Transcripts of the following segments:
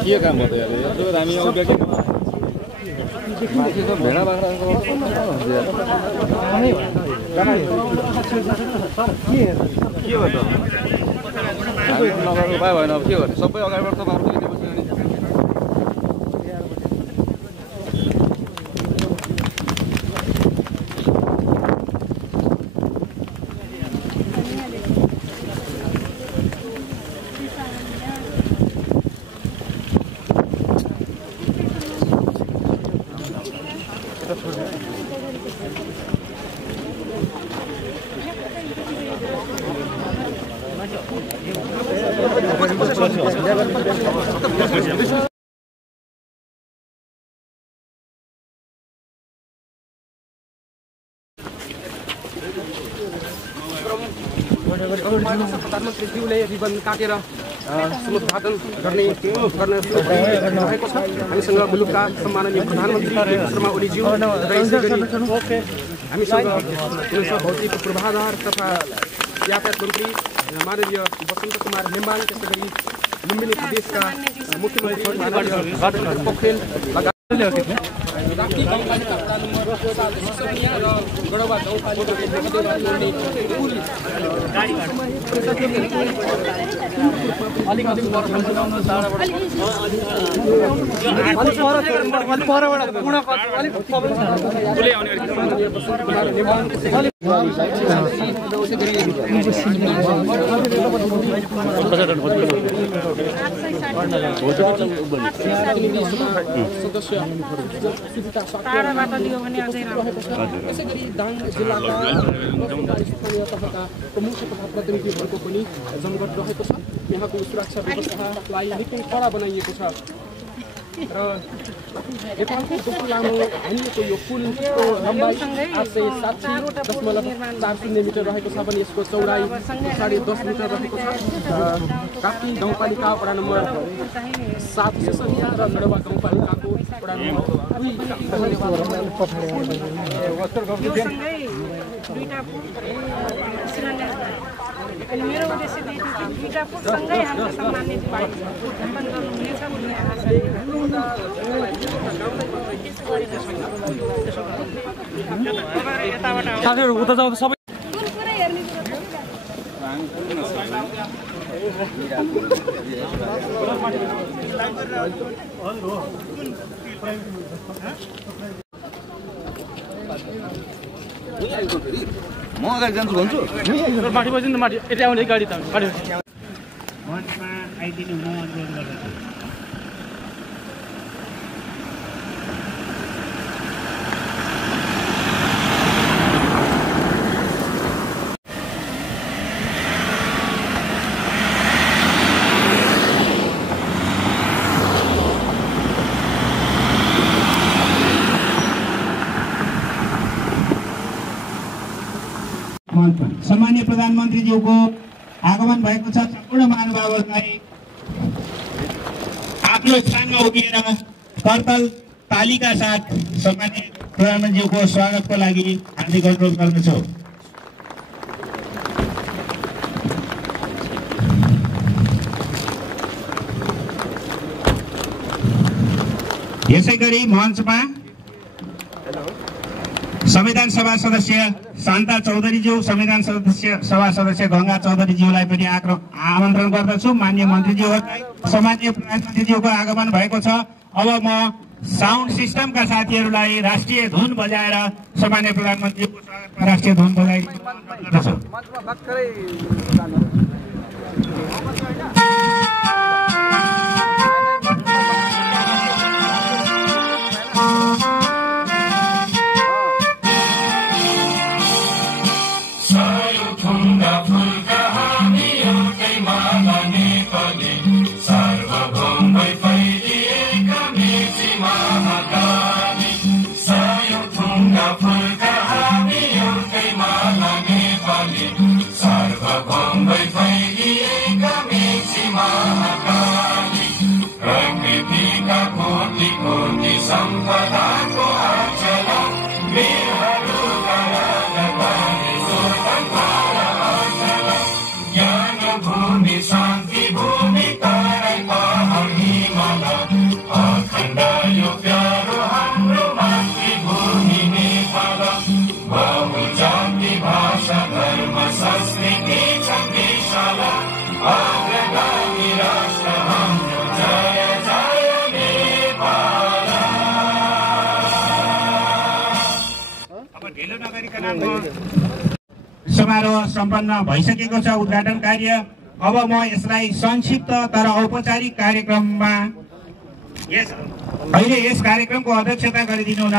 के काम गर्दै यार यस्तो हामी आउ ब्याक माथि त भेडा बाख्रा के हो त नगरको भए भएन अब के गर्ने सबै अगाडिबाट त बाख्रा दिएपछि अनि प्रधानमन्त्रीज्यूले रिबन काटेर समुद्घाटन गर्ने रहेको छ। हामीसँग मुलुकका सम्माननीय प्रधानमन्त्री शर्मा ओलीज्यू हामीसँग भौतिक पूर्वाधार तथा यातायात मन्त्री माननीय वसन्त कुमार नेम्बाङ, त्यसै गरी लुम्बिनी प्रदेशका मुख्यमन्त्री पोखरेल लगायत टाढाबाट दियो भने अझै राम्रो। त्यसै गरी दाङ जिल्लाका प्रमुख तथा प्रतिनिधिहरूको पनि जमघट रहेको छ। यहाँको सुरक्षा व्यवस्थालाई निकै कडा बनाइएको छ र नेपालको दोस्रो लामो भनिएको यो पुलको लम्बाइ 860.40 मिटर रहेको छ भने यसको चौडाइ 10.5 मिटर रहेको छ। काफी गाउँपालिका वडा नम्बर 7 सेसरिया र नडवा गाउँपालिकाको वडा नम्बर 2 अनि मेरो उद्देश्य त्यही थियो कि दुईटा पुलसँगै हाम्रो सम्मानित भाइ उद्घाटन गर्नुहुनेछ भन्ने आशा साथीहरु उता जाऊ सबै म अगाडि जान्छु भन्छु माथि बस्नु माथि यता आउने गाडी त गाडी मञ्चमा आइदिनु म अनुरोध गर्दछु। सम्मानीय प्रधानमन्त्रीज्यूको आगमन भएको छ। सम्पूर्ण महानुभावहरूलाई आफ्नो स्थानमा उभिएर करताल तालीका साथ सम्मानीय प्रधानमन्त्रीज्यूको स्वागतको लागि हार्दिक अनुरोध गर्दछु। यसै गरी मञ्चमा संविधान सभा सदस्य शान्ता चौधरीज्यू, संविधान सभा सदस्य गंगा चौधरीज्यूलाई पनि आमन्त्रण गर्दछु। माननीय मन्त्रीज्यूहरूलाई सम्मानीय प्रधानमन्त्रीज्यूको आगमन भएको छ। अब म साउन्ड सिस्टमका साथीहरूलाई राष्ट्रिय धुन बजाएर सम्मानीय प्रधानमन्त्रीज्यूको स्वागतमा राष्ट्रिय धुन बजाइदिन्छु। समारोह सम्पन्न भइसकेको छ, उद्घाटन कार्य। अब म यसलाई संक्षिप्त तर औपचारिक कार्यक्रममा अहिले यस कार्यक्रमको अध्यक्षता गरिदिनु न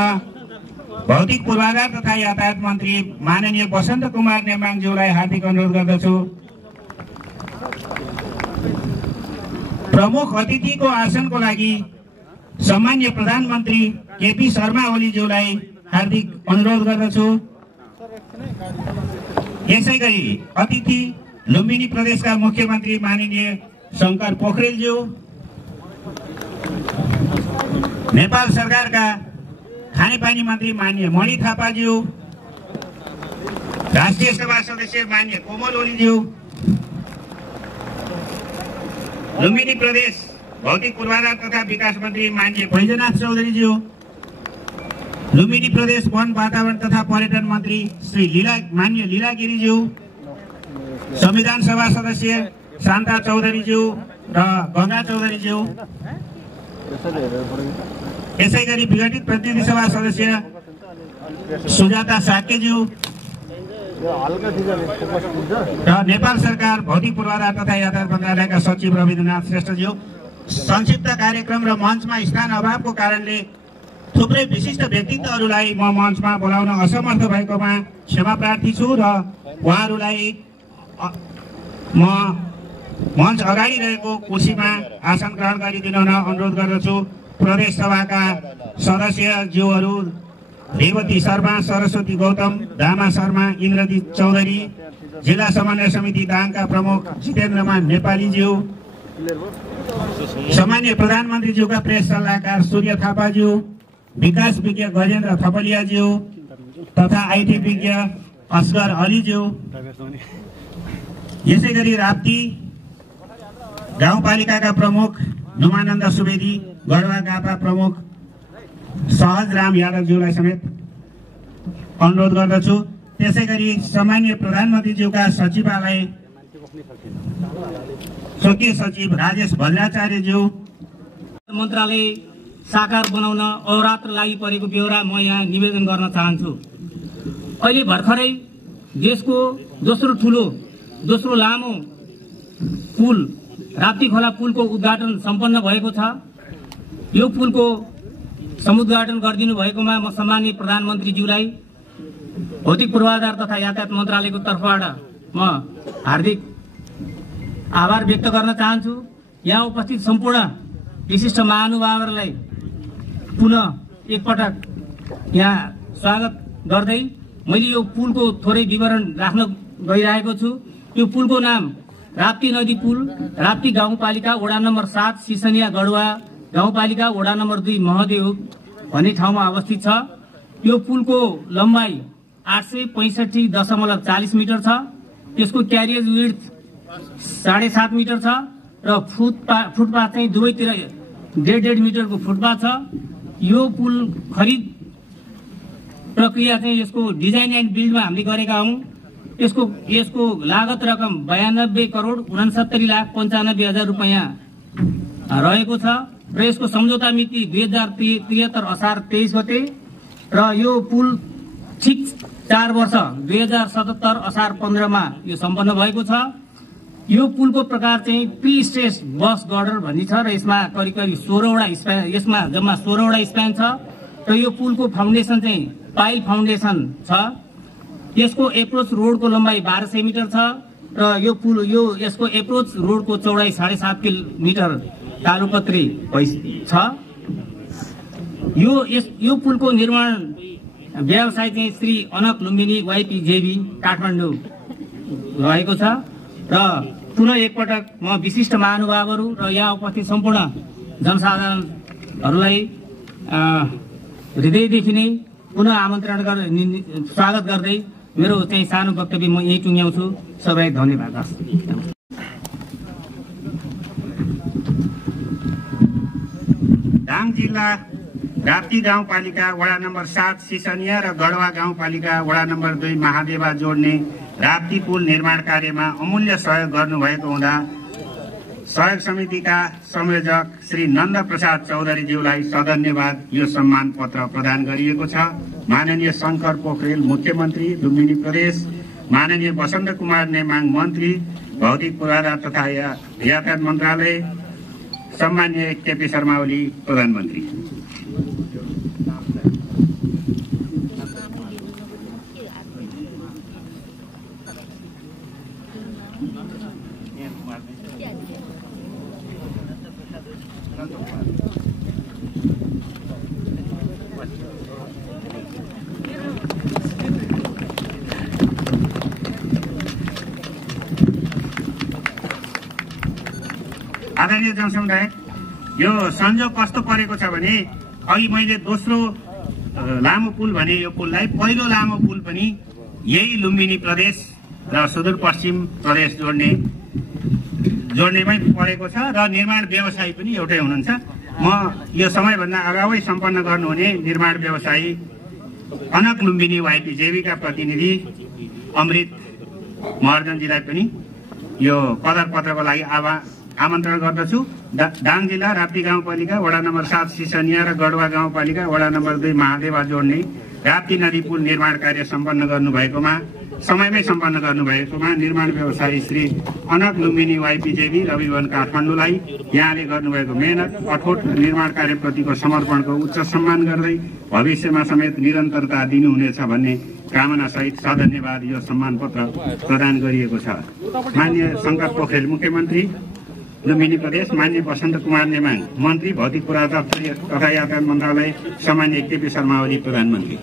भौतिक पूर्वाधार तथा यातायात मन्त्री माननीय वसन्त कुमार नेमाङज्यूलाई हार्दिक अनुरोध गर्दछु। प्रमुख अतिथिको आसनको लागि सम्मान्य प्रधानमन्त्री केपी शर्मा ओलीज्यूलाई हार्दिक अनुरोध गर्दछु। यसै गरी अतिथि लुम्बिनी प्रदेशका मुख्यमन्त्री माननीय शंकर पोखरेलज्यू, नेपाल सरकारका खानेपानी मन्त्री माननीय मणि थापाज्यू, राष्ट्रिय सभा सदस्य माननीय कोमल ओलीज्यू, लुम्बिनी प्रदेश भौतिक पूर्वाधार तथा विकास मन्त्री माननीय बैजनाथ चौधरीज्यू, लुम्बिनी प्रदेश वन वातावरण तथा पर्यटन मन्त्री श्री माननीय लीला गिरिज्यू, संविधान सभा सदस्य शान्ता चौधरीज्यू र गंगा चौधरीज्यू, यसै गरी विघटित प्रतिनिधि सभा सदस्य सुजाता साकेज्यू, र नेपाल सरकार भौतिक पूर्वाधार तथा यातायात मन्त्रालयका सचिव रविन्द्रनाथ श्रेष्ठज्यू, संक्षिप्त कार्यक्रम र मञ्चमा स्थान अभावको कारणले थुप्रै विशिष्ट व्यक्तित्वहरूलाई म मञ्चमा बोलाउन असमर्थ भएकोमा क्षमा प्रार्थी छु र उहाँहरूलाई म मञ्च अगाडि रहेको कुर्सीमा आसन ग्रहण गरिदिन अनुरोध गर्दछु। प्रदेश सभाका सदस्यज्यूहरू रेवती शर्मा, सरस्वती गौतम, दामा शर्मा, इन्द्रजीत चौधरी, जिल्ला समन्वय समिति दाङका प्रमुख जितेन्द्रमान नेपालीज्यू, सामान्य प्रधानमन्त्रीज्यूका प्रेस सल्लाहकार सूर्य थापाज्यू, विकास विज्ञ गजेन्द्र थपलियाज्यू तथा आइटी विज्ञ असगर अलीज्यू, यसै गरी राप्ती गाउँपालिकाका प्रमुख नुमानन्द सुवेदी, गढवा गापा प्रमुख सहज राम यादवज्यूलाई समेत अनुरोध गर्दछु। त्यसै गरी सामान्य प्रधानमन्त्रीज्यूका सचिवालय स्वकीय सचिव राजेश भद्राचार्यज्यू, मन्त्रालय साकार बनाउन अहोरात्र लागि परेको बेहोरा म यहाँ निवेदन गर्न चाहन्छु। अहिले भर्खरै देशको दोस्रो लामो पुल राप्ती खोला पुलको उद्घाटन सम्पन्न भएको छ। यो पुलको समुद्घाटन गरिदिनु भएकोमा म सम्माननीय प्रधानमन्त्रीज्यूलाई भौतिक पूर्वाधार तथा यातायात मन्त्रालयको तर्फबाट म हार्दिक आभार व्यक्त गर्न चाहन्छु। यहाँ उपस्थित सम्पूर्ण विशिष्ट महानुभावहरूलाई पुनः एकपटक यहाँ स्वागत गर्दै मैले यो पुलको थोरै विवरण राख्न गइरहेको छु। यो पुलको नाम राप्ती नदी पुल, राप्ती गाउँपालिका वडा नम्बर 7 सिसनिया गढवा गाउँपालिका वडा नम्बर 2 महदेव भन्ने ठाउँमा अवस्थित छ। यो पुलको लम्बाइ 865.40 मिटर छ। यसको क्यारियज विड्थ 7.5 मिटर छ र फुटपाथ चाहिँ दुवैतिर 1.5 मिटरको फुटपाथ छ। यो पुल खरिद प्रक्रिया चाहिँ यसको डिजाइन एन्ड बिल्डमा हामीले गरेका हौं। यसको लागत रकम 92 करोड 69,95,000 रुपैयाँ रहेको छ र यसको सम्झौता मिति 2073 असार 23 गते र यो पुल ठिक 4 वर्ष 2077 असार 15 मा यो सम्पन्न भएको छ। यो पुलको प्रकार चाहिँ प्री स्ट्रेस बस गर्डर भन्ने छ र यसमा करिब 16वटा स्प्यान, यसमा जम्मा 16वटा स्प्यान छ र यो पुलको फाउन्डेसन चाहिँ पाइल फाउन्डेसन छ। यसको एप्रोच रोडको लम्बाइ 1200 मिटर छ र यसको एप्रोच रोडको चौडाइ 7.5 किलोमिटर कालोपत्री छ। यो पुलको निर्माण व्यवसाय चाहिँ श्री अनक लुम्बिनी YPJB काठमाडौँ रहेको छ र पुनः एकपटक म विशिष्ट महानुभावहरू र यहाँ उपस्थित सम्पूर्ण जनसाधारणहरूलाई हृदयदेखि नै पुनः आमन्त्रण स्वागत गर्दै मेरो चाहिँ सानो वक्तव्य म यही टुङ्ग्याउँछु। सबैलाई धन्यवाद। दाङ जिल्ला राप्ती गाउँपालिका वडा नम्बर 7 सिसनिया र गढवा गाउँपालिका वडा नम्बर 2 महादेवा जोड्ने राप्ती पुल निर्माण कार्यमा अमूल्य सहयोग गर्नुभएको हुँदा सहयोग समितिका संयोजक श्री नन्द प्रसाद चौधरीज्यूलाई सधन्यवाद यो सम्मान पत्र प्रदान गरिएको छ। माननीय शङ्कर पोखरेल मुख्यमन्त्री लुम्बिनी प्रदेश, माननीय वसन्त कुमार नेमाङ मन्त्री भौतिक पूर्वाधार तथा यातायात मन्त्रालय, सम्माननीय केपी शर्मा ओली प्रधानमन्त्री। आदरणीय जनसमुदाय, यो संयोग कस्तो परेको छ भने अघि मैले दोस्रो लामो पुल भने यो पुललाई पहिलो लामो पुल पनि यही लुम्बिनी प्रदेश र सुदूरपश्चिम प्रदेश जोड्नेमै परेको छ र निर्माण व्यवसायी पनि एउटै हुनुहुन्छ। म यो समयभन्दा अगावै सम्पन्न गर्नुहुने निर्माण व्यवसायी अनक लुम्बिनी YPJB का प्रतिनिधि अमृत महर्जनजीलाई पनि यो कदर पत्रको लागि आमन्त्रण गर्दछु। दाङ जिल्ला राप्ती गाउँपालिका वडा नम्बर 7 सिसनिया र गढवा गाउँपालिका वडा नम्बर 2 महादेवा जोड्ने राप्ती नदी पुल निर्माण कार्य सम्पन्न गर्नुभएकोमा समयमै सम्पन्न गर्नुभएकोमा निर्माण व्यवसायी श्री अनक लुम्बिनी वाइपिजेबी रविवन काठमाडौँलाई यहाँले गर्नुभएको मेहनत कठोर निर्माण कार्यप्रतिको समर्पणको उच्च सम्मान गर्दै भविष्यमा समेत निरन्तरता दिनुहुनेछ भन्ने कामना सहित सधन्यवाद यो सम्मान पत्र प्रदान गरिएको छ। माननीय शङ्कर पोखरेल मुख्यमन्त्री लुम्बिनी प्रदेश, माननीय वसन्त कुमार नेमाङ मन्त्री भौतिक पुरातत्व तथा यातायात मन्त्रालय, सामान्य केपी शर्मा ओली प्रधानमन्त्री।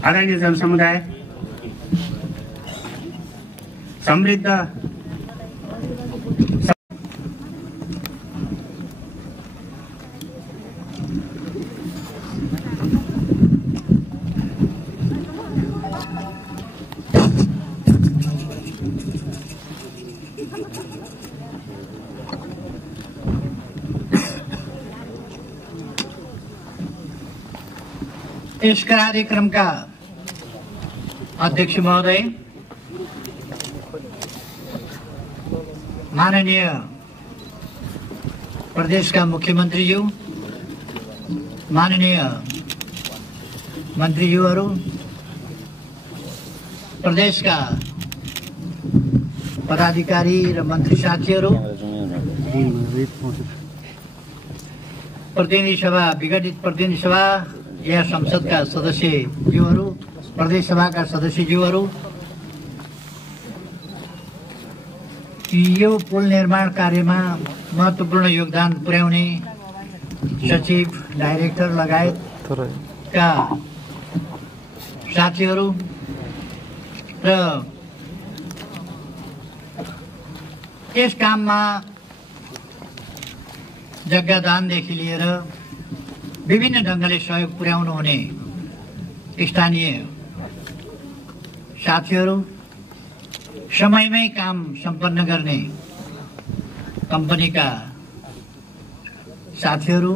आदरणीय जनसमुदाय, समृद्ध इस कार्यक्रम का अध्यक्ष महोदय, माननीय प्रदेश का मुख्यमंत्री जी, माननीय मंत्रीज्यूहरू, प्रदेश का पदाधिकारी र मन्त्री साथीहरू, प्रतिनिधि सभा, विघटित प्रतिनिधि सभा या संसद का सदस्यज्यूहरू, प्रदेश सभा का सदस्यज्यूहरू, यो पुल निर्माण कार्यमा महत्त्वपूर्ण योगदान पुर्याउने सचिव, डाइरेक्टर लगायतका साथीहरू र यस काममा जग्गादानदेखि लिएर विभिन्न ढङ्गले सहयोग पुर्याउनु हुने स्थानीय साथीहरू, समयमै काम सम्पन्न गर्ने कम्पनीका साथीहरू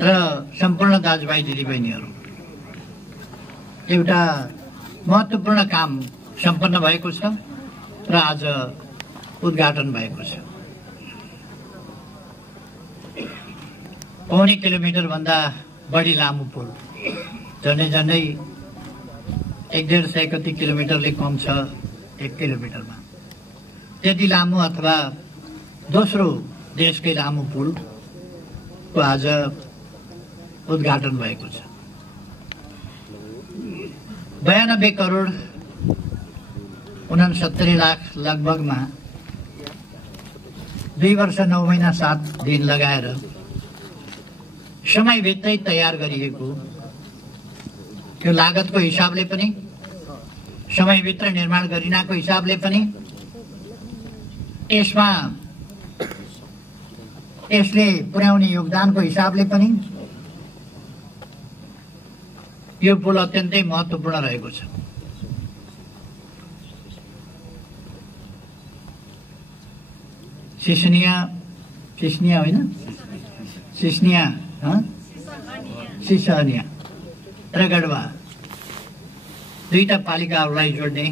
र सम्पूर्ण दाजुभाइ दिदीबहिनीहरू, एउटा महत्त्वपूर्ण काम सम्पन्न भएको छ र आज उद्घाटन भएको छ। पौने किलोमिटर भन्दा बढी लामो पुल, झन्डै 150 कति किलोमिटरले कम छ 1 किलोमिटरमा, त्यति लामो अथवा दोस्रो देशकै लामो पुलको आज उद्घाटन भएको छ। 92 करोड 69 लाख लगभगमा 2 वर्ष 9 महिना 7 दिन लगाएर समयभित्रै तयार गरिएको, त्यो लागतको हिसाबले पनि, समयभित्र निर्माण गरिनाको हिसाबले पनि, यसले पुर्याउने योगदानको हिसाबले पनि यो पुल अत्यन्तै महत्त्वपूर्ण रहेको छ। सिस्निया होइन, सिसहनिया र गढवा दुईटा पालिकाहरूलाई जोड्ने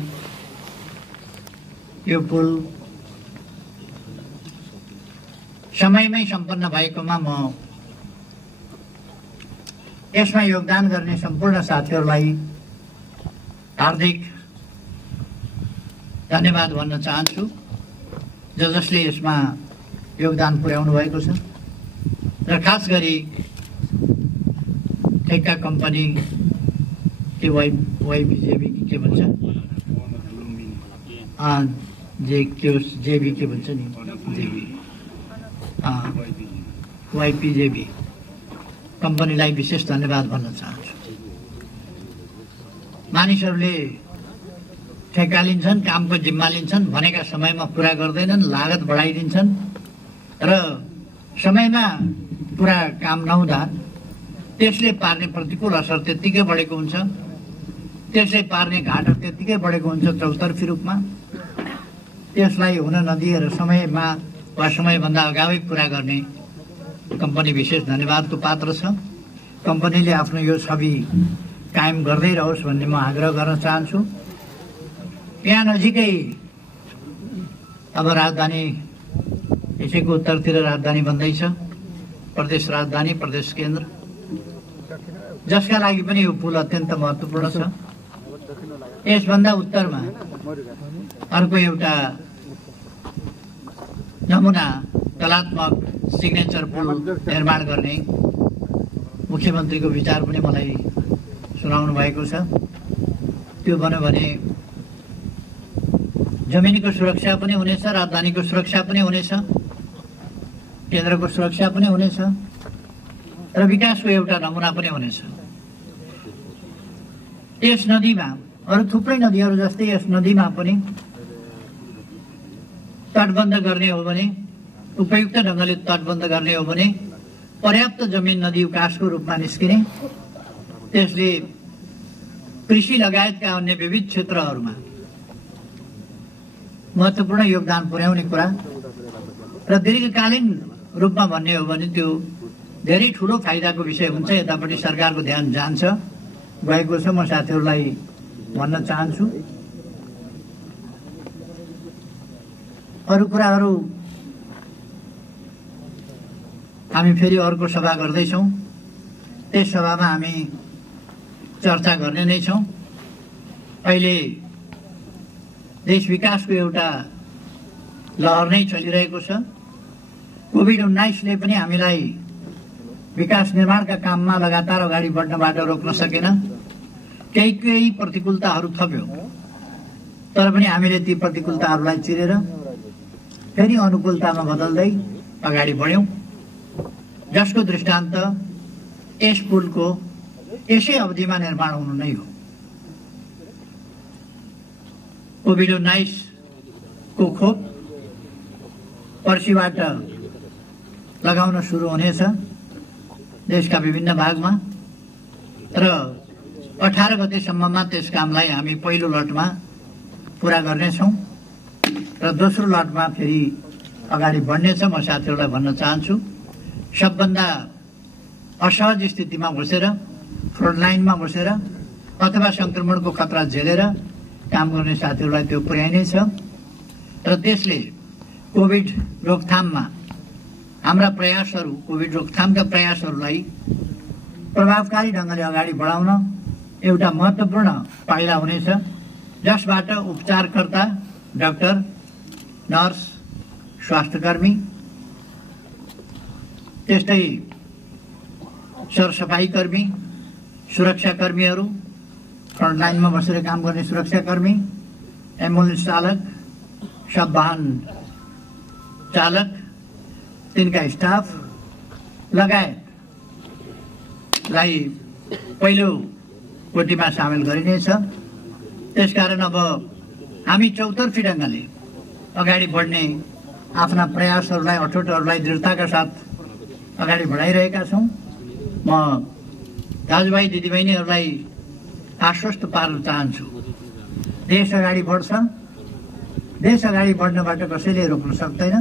यो पुल समयमै सम्पन्न भएकोमा म यसमा योगदान गर्ने सम्पूर्ण साथीहरूलाई हार्दिक धन्यवाद भन्न चाहन्छु, जसले यसमा योगदान पुर्याउनु भएको छ र खास गरी ठेक्का कम्पनी वाइपिजेबी के भन्छ, जेबी के भन्छ नि, जेबी वाइपिजेबी कम्पनीलाई विशेष धन्यवाद भन्न चाहन्छु। मानिसहरूले ठेक्का लिन्छन्, कामको जिम्मा लिन्छन्, भनेका समयमा पुरा गर्दैनन्, लागत बढाइदिन्छन् र समयमा पुरा काम नहुँदा त्यसले पार्ने प्रतिकूल असर त्यत्तिकै बढेको हुन्छ, त्यसले पार्ने घाटा त्यत्तिकै बढेको हुन्छ चौतर्फी रूपमा। त्यसलाई हुन नदिएर समयमा वा समयभन्दा अगावै पुरा गर्ने कम्पनी विशेष धन्यवादको पात्र छ कम्पनीले आफ्नो यो छवि कायम गर्दै रहोस् भन्ने म आग्रह गर्न चाहन्छु। यहाँ नजिकै अब राजधानी यसैको उत्तरतिर राजधानी बन्दैछ, प्रदेश राजधानी, प्रदेश केन्द्र, जसका लागि पनि यो पुल अत्यन्त महत्त्वपूर्ण छ। यसभन्दा उत्तरमा अर्को एउटा नमुना कलात्मक सिग्नेचर पुल निर्माण गर्ने मुख्यमन्त्रीको विचार पनि मलाई सुनाउनु भएको छ। त्यो बन्यो भने जमिनको सुरक्षा पनि हुनेछ, राजधानीको सुरक्षा पनि हुनेछ, केन्द्रको सुरक्षा पनि हुनेछ र विकासको एउटा नमुना पनि हुनेछ। यस नदीमा अरू थुप्रै नदीहरू जस्तै यस नदीमा पनि तटबन्ध गर्ने हो भने, उपयुक्त ढङ्गले तटबन्ध गर्ने हो भने पर्याप्त जमिन नदी उकासको रूपमा निस्किने, त्यसले कृषि लगायतका अन्य विविध क्षेत्रहरूमा महत्त्वपूर्ण योगदान पुर्याउने कुरा र दीर्घकालीन रूपमा भन्ने हो भने त्यो धेरै ठुलो फाइदाको विषय हुन्छ। यतापट्टि सरकारको ध्यान जान्छ, गएको छ। म साथीहरूलाई भन्न चाहन्छु अरू कुराहरू हामी फेरि अर्को सभा गर्दैछौँ, त्यस सभामा हामी चर्चा गर्ने नै छौँ। अहिले देश विकासको एउटा लहर नै चलिरहेको छ। कोभिड-19ले पनि हामीलाई विकास निर्माणका काममा लगातार अगाडि बढ्नबाट रोक्न सकेन। केही प्रतिकूलताहरू थप्यो, तर पनि हामीले ती प्रतिकूलताहरूलाई चिरेर फेरि अनुकूलतामा बदल्दै अगाडि बढ्यौँ, जसको दृष्टान्त यस पुलको यसै अवधिमा निर्माण हुनु नै हो। कोभिड-19 को खोप पर्सिबाट लगाउन सुरु हुनेछ देशका विभिन्न भागमा र 18 गतेसम्ममा त्यस कामलाई हामी पहिलो लटमा पुरा गर्नेछौँ र दोस्रो लटमा फेरि अगाडि बढ्नेछ। म साथीहरूलाई भन्न चाहन्छु, सबभन्दा असहज स्थितिमा बसेर, फ्रन्टलाइनमा बसेर अथवा संक्रमणको खतरा झेलेर काम गर्ने साथीहरूलाई त्यो पुर्याइनै छ र त्यसले कोभिड रोकथाममा हाम्रा प्रयासहरू, कोभिड रोकथामका प्रयासहरूलाई प्रभावकारी ढङ्गले अगाडि बढाउन एउटा महत्त्वपूर्ण पाइला हुनेछ, जसबाट उपचारकर्ता, डाक्टर, नर्स, स्वास्थ्यकर्मी, त्यस्तै सरसफाई कर्मी, सुरक्षाकर्मीहरू, फ्रन्टलाइनमा बसेर काम गर्ने सुरक्षाकर्मी, एम्बुलेन्स चालक, सब वाहन चालक, तिनका स्टाफ लगायतलाई पहिलो कोटीमा सामेल गरिनेछ। त्यसकारण अब हामी चौतर्फी ढङ्गले अगाडि बढ्ने आफ्ना प्रयासहरूलाई, अठोटहरूलाई दृढताका साथ अगाडि बढाइरहेका छौँ। म दाजुभाइ दिदीबहिनीहरूलाई आश्वस्त पार्न चाहन्छु, देश अगाडि बढ्छ, देश अगाडि बढ्नबाट कसैले रोक्न सक्दैन।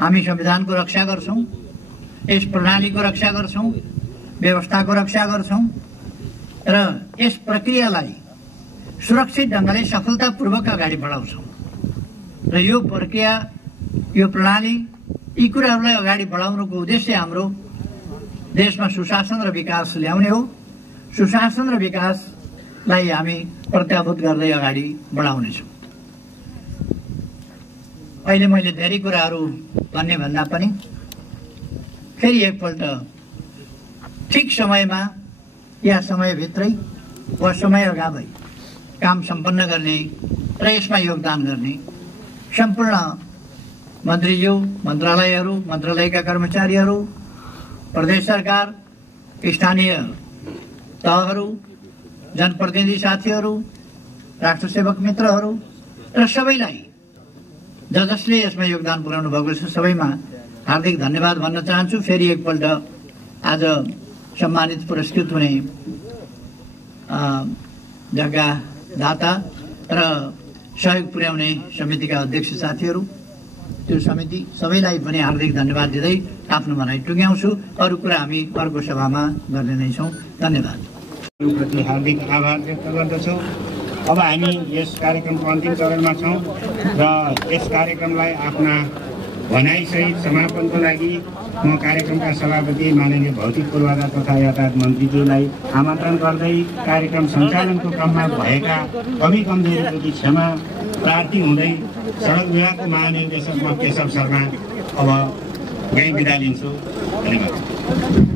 हामी संविधानको रक्षा गर्छौँ, यस प्रणालीको रक्षा गर्छौँ, व्यवस्थाको रक्षा गर्छौँ र यस प्रक्रियालाई सुरक्षित ढङ्गले सफलतापूर्वक अगाडि बढाउँछौँ र यो प्रक्रिया, यो प्रणाली, यी कुराहरूलाई अगाडि बढाउनुको उद्देश्य हाम्रो देशमा सुशासन र विकास ल्याउने हो। सुशासन र विकासलाई हामी प्रत्याभूत गर्दै अगाडि बढाउनेछौँ। अहिले मैले धेरै कुराहरू भन्ने भन्दा पनि फेरि एकपल्ट ठिक समयमा या समयभित्रै वा समय अगावै काम सम्पन्न गर्ने र यसमा योगदान गर्ने सम्पूर्ण मन्त्रीज्यू, मन्त्रालयहरू, मन्त्रालयका कर्मचारीहरू, प्रदेश सरकार, स्थानीय तहहरू, जनप्रतिनिधि साथीहरू, राष्ट्रसेवक मित्रहरू र सबैलाई जसले यसमा योगदान पुर्याउनु भएको छ सबैमा हार्दिक धन्यवाद भन्न चाहन्छु। फेरि एकपल्ट आज सम्मानित पुरस्कृत हुने जग्गादाता र सहयोग पुर्याउने समितिका अध्यक्ष साथीहरू त्यो समिति सबैलाई पनि हार्दिक धन्यवाद दिँदै आफ्नो भनाइ टुङ्ग्याउँछु। अरू कुरा हामी अर्को सभामा गर्ने नै छौँ। धन्यवाद। प्रति हार्दिक आभार व्यक्त गर्दछु। अब हामी यस कार्यक्रमको अन्तिम चरणमा छौँ र यस कार्यक्रमलाई आफ्ना भनाइसहित समापनको लागि म कार्यक्रमका सभापति माननीय भौतिक पूर्वाधार तथा यातायात मन्त्रीज्यूलाई आमन्त्रण गर्दै कार्यक्रम सञ्चालनको क्रममा भएका कमी कमजोरी प्रति क्षमा प्रार्थी हुँदै सडक विभागको महानिर्देशक म केशव शर्मा अब यही बिदा लिन्छु। धन्यवाद।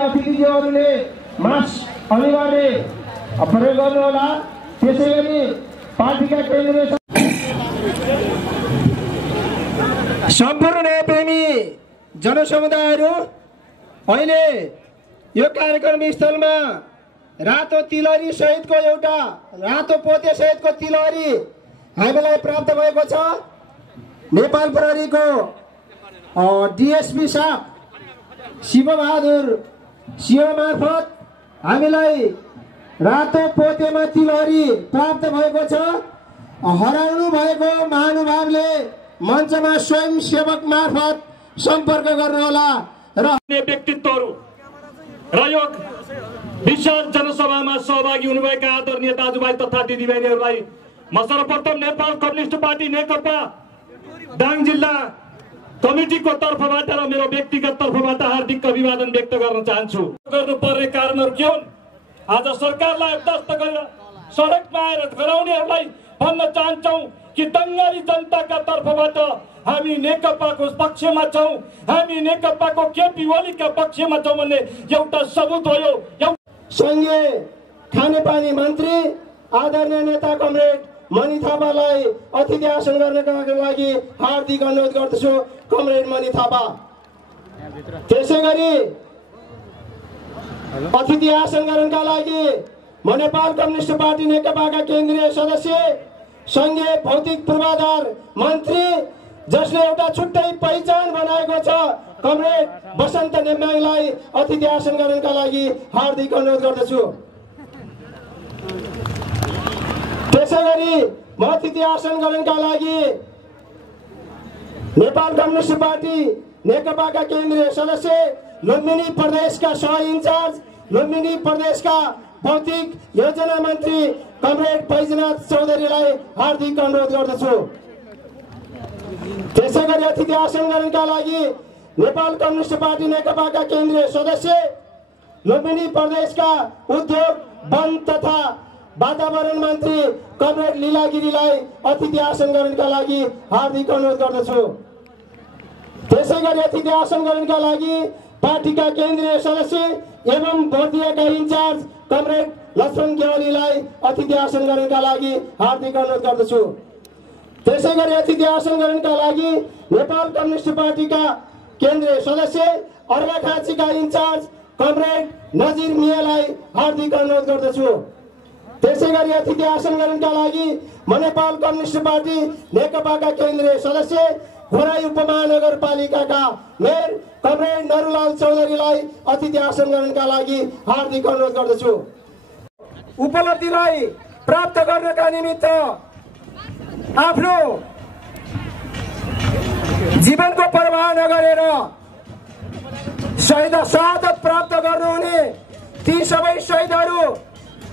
अतिथिज्यूहरूले मास्क अनिवार्य प्रयोग गर्नुहोला। त्यसै गरी पार्टीका केन्द्रीय सम्पूर्ण न्यायप्रेमी जनसमुदायहरू अहिले यो कार्यक्रम स्थलमा रातो तिलहरी सहितको एउटा रातो पोते सहितको तिलहरी हामीलाई प्राप्त भएको छ। नेपाल प्रहरीको डिएसपी साहब शिवबहादुर सिंह मार्फत हामीलाई रातो पोतेमा तिलहरी प्राप्त भएको छ। हराउनु भएको महानुभावले मञ्चमा स्वयंसेवक मार्फत सम्पर्क गर्नुहोला र व्यक्तित्वहरू र यो विशाल जनसभामा सहभागी हुनुभएका आदरणीय दाजुभाइ तथा दिदीबहिनीहरूलाई म सर्वप्रथम नेपाल कम्युनिस्ट पार्टी नेकपा दाङ जिल्ला कमिटीको तर्फबाट र मेरो व्यक्तिगत तर्फबाट हार्दिक अभिवादन व्यक्त गर्न चाहन्छु। गर्नुपर्ने कारणहरू के हुन्? आज सरकारलाई अभ्यस्त गरेर सडकमा आएर गराउनेहरूलाई भन्न चाहन्छौँ कि दङ्गाली जनताका तर्फबाट हामी नेकपाको पक्षमा छौँ, हामी नेकपाको केपी ओलीका पक्षमा छौँ भन्ने एउटा सबुत हो। यो संघीय खानेपानी मन्त्री आदरणीय नेता कमरेड मणि थापालाई अतिथि आसन गर्नका लागि हार्दिक अनुरोध गर्दछु। कमरेड मणि थापा। त्यसै गरी अतिथि आसन गर्नका लागि म नेपाल कम्युनिस्ट पार्टी नेकपाका केन्द्रीय सदस्य संघीय भौतिक पूर्वाधार मन्त्री जसले एउटा छुट्टै पहिचान बनाएको छ कमरेड बसन्त नेमाङलाई अतिथि आसन गर्नका लागि हार्दिक अनुरोध गर्दछु। त्यसै गरी म अतिथि आसन गर्नका लागि नेपाल कम्युनिस्ट पार्टी नेकपाका केन्द्रीय सदस्य लुम्बिनी प्रदेशका सह इन्चार्ज लुम्बिनी प्रदेशका भौतिक योजना मन्त्री कमरेड बैजनाथ चौधरीलाई हार्दिक अनुरोध गर्दछु। त्यसै गरी अतिथि आसन गर्नका लागि नेपाल कम्युनिस्ट पार्टी नेकपाका केन्द्रीय सदस्य लुम्बिनी प्रदेशका उद्योग वन तथा वातावरण मन्त्री कमरेड लीला गिरीलाई अतिथि आसन गर्नका लागि हार्दिक अनुरोध गर्दछु। त्यसै गरी अतिथि आसन गर्नका लागि पार्टीका केन्द्रीय सदस्य एवं बोर्डियाका इन्चार्ज कमरेड लक्ष्मण गेवालीलाई अतिथि आसन गर्नका लागि हार्दिक अनुरोध गर्दछु। त्यसै गरी अतिथि आसन गर्नका लागि नेपाल कम्युनिस्ट पार्टीका केन्द्रीय सदस्य अर्घाखाँचीका इन्चार्ज कमरेड नजिर मियालाई हार्दिक अनुरोध गर्दछु। त्यसै गरी अतिथि आसन गर्नका लागि म नेपाल कम्युनिस्ट पार्टी नेकपाका केन्द्रीय सदस्य खोराई उपमहानगरपालिकाका मेयर कमरेड नरुलाल चौधरीलाई अतिथि आसन गर्नका लागि हार्दिक अनुरोध गर्दछु। उपलब्धिलाई प्राप्त गर्नका निमित्त आफ्नो जीवनको परवाह नगरेर शहादत प्राप्त गर्नुहुने ती सबै शहीदहरू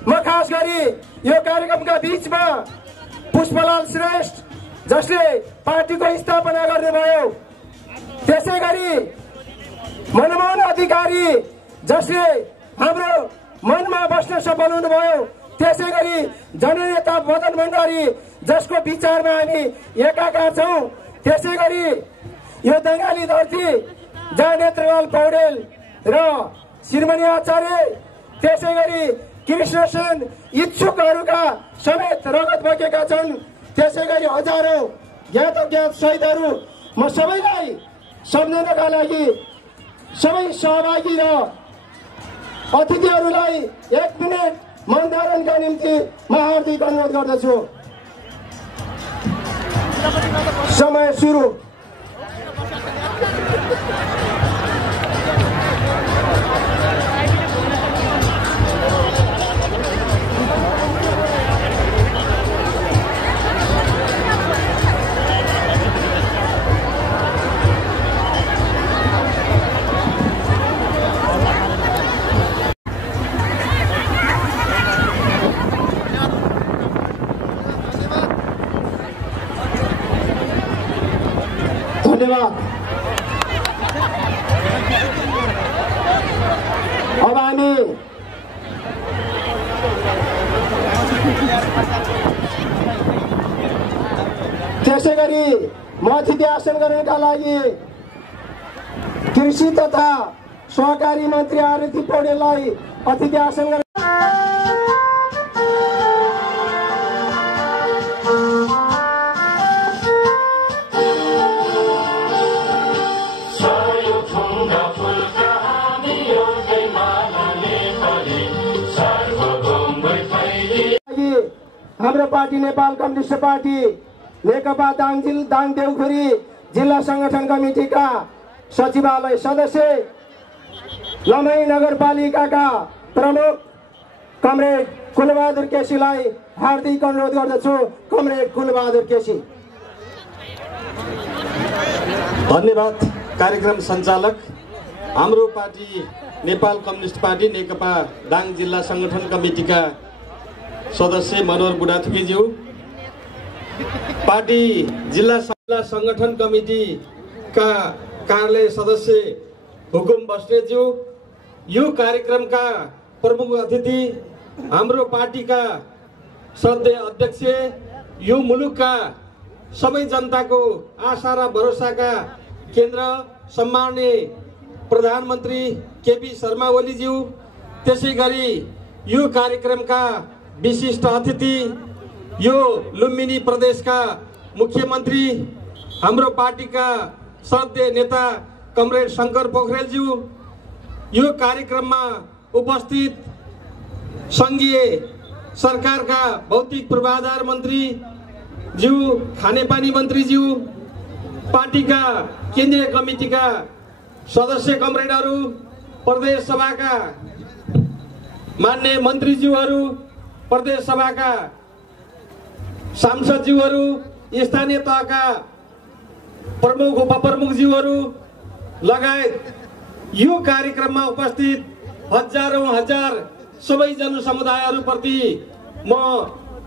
म खास गरी यो कार्यक्रमका बीचमा पुष्पलाल श्रेष्ठ जसले पार्टीको स्थापना गर्नुभयो, त्यसै गरी मनमोहन अधिकारी जसले हाम्रो मनमा बस्न सफल हुनुभयो, त्यसै गरी जननेता मदन भण्डारी जसको विचारमा हामी एकाकार छौँ, त्यसै गरी यो दङ्गाली धरती जहाँ नेत्रलाल पौडेल र श्रीमणी आचार्य, त्यसै गरी कृष्ण सेन इच्छुकहरूका समेत रगत बगेका छन्। त्यसै गरी हजारौं ज्ञात अज्ञात शहीदहरू म सबैलाई सम्झनका लागि सबै सहभागी र अतिथिहरूलाई 1 मिनेट मनधारणका निम्ति म हार्दिक अनुरोध गर्दछु। समय सुरु। धन्यवाद। अब हामी त्यसै गरी म अतिथि आसन गर्नका लागि कृषि तथा सहकारी मन्त्री आरती पौडेललाई अतिथि आसन गर्न हाम्रो पार्टी नेपाल कम्युनिस्ट पार्टी नेकपा दाङ देउखुरी जिल्ला संगठन कमिटीका सचिवालय सदस्य लमही नगरपालिकाका प्रमुख कमरेड कुलबहादुर केसीलाई हार्दिक अनुरोध गर्दछु। कमरेड कुलबहादुर केसी। धन्यवाद। कार्यक्रम सञ्चालक हाम्रो पार्टी नेपाल कम्युनिस्ट पार्टी नेकपा दाङ जिल्ला संगठन कमिटीका सदस्य मनोहर बुढाथोकीज्यू, पार्टी जिल्ला संगठन कमिटीका कार्यालय सदस्य हुकुम बस्नेतज्यू, यो कार्यक्रमका प्रमुख अतिथि हाम्रो पार्टीका श्रद्धेय अध्यक्ष, यो मुलुकका सबै जनताको आशा र भरोसाका केन्द्र सम्माननीय प्रधानमन्त्री केपी शर्मा ओलीज्यू, त्यसै गरी यो कार्यक्रमका विशिष्ट अतिथि यो लुम्बिनी प्रदेशका मुख्यमन्त्री हाम्रो पार्टीका श्रद्धेय नेता कमरेड शङ्कर पोखरेलज्यू, यो कार्यक्रममा उपस्थित सङ्घीय सरकारका भौतिक पूर्वाधार मन्त्रीज्यू, खानेपानी मन्त्रीज्यू, पार्टीका केन्द्रीय कमिटीका सदस्य कमरेडहरू, प्रदेश सभाका मान्य मन्त्रीज्यूहरू, प्रदेश सभाका सांसदज्यूहरू, स्थानीय तहका प्रमुख उपप्रमुखज्यूहरू लगायत यो कार्यक्रममा उपस्थित हजारौं हजार सबै जनसमुदायहरूप्रति म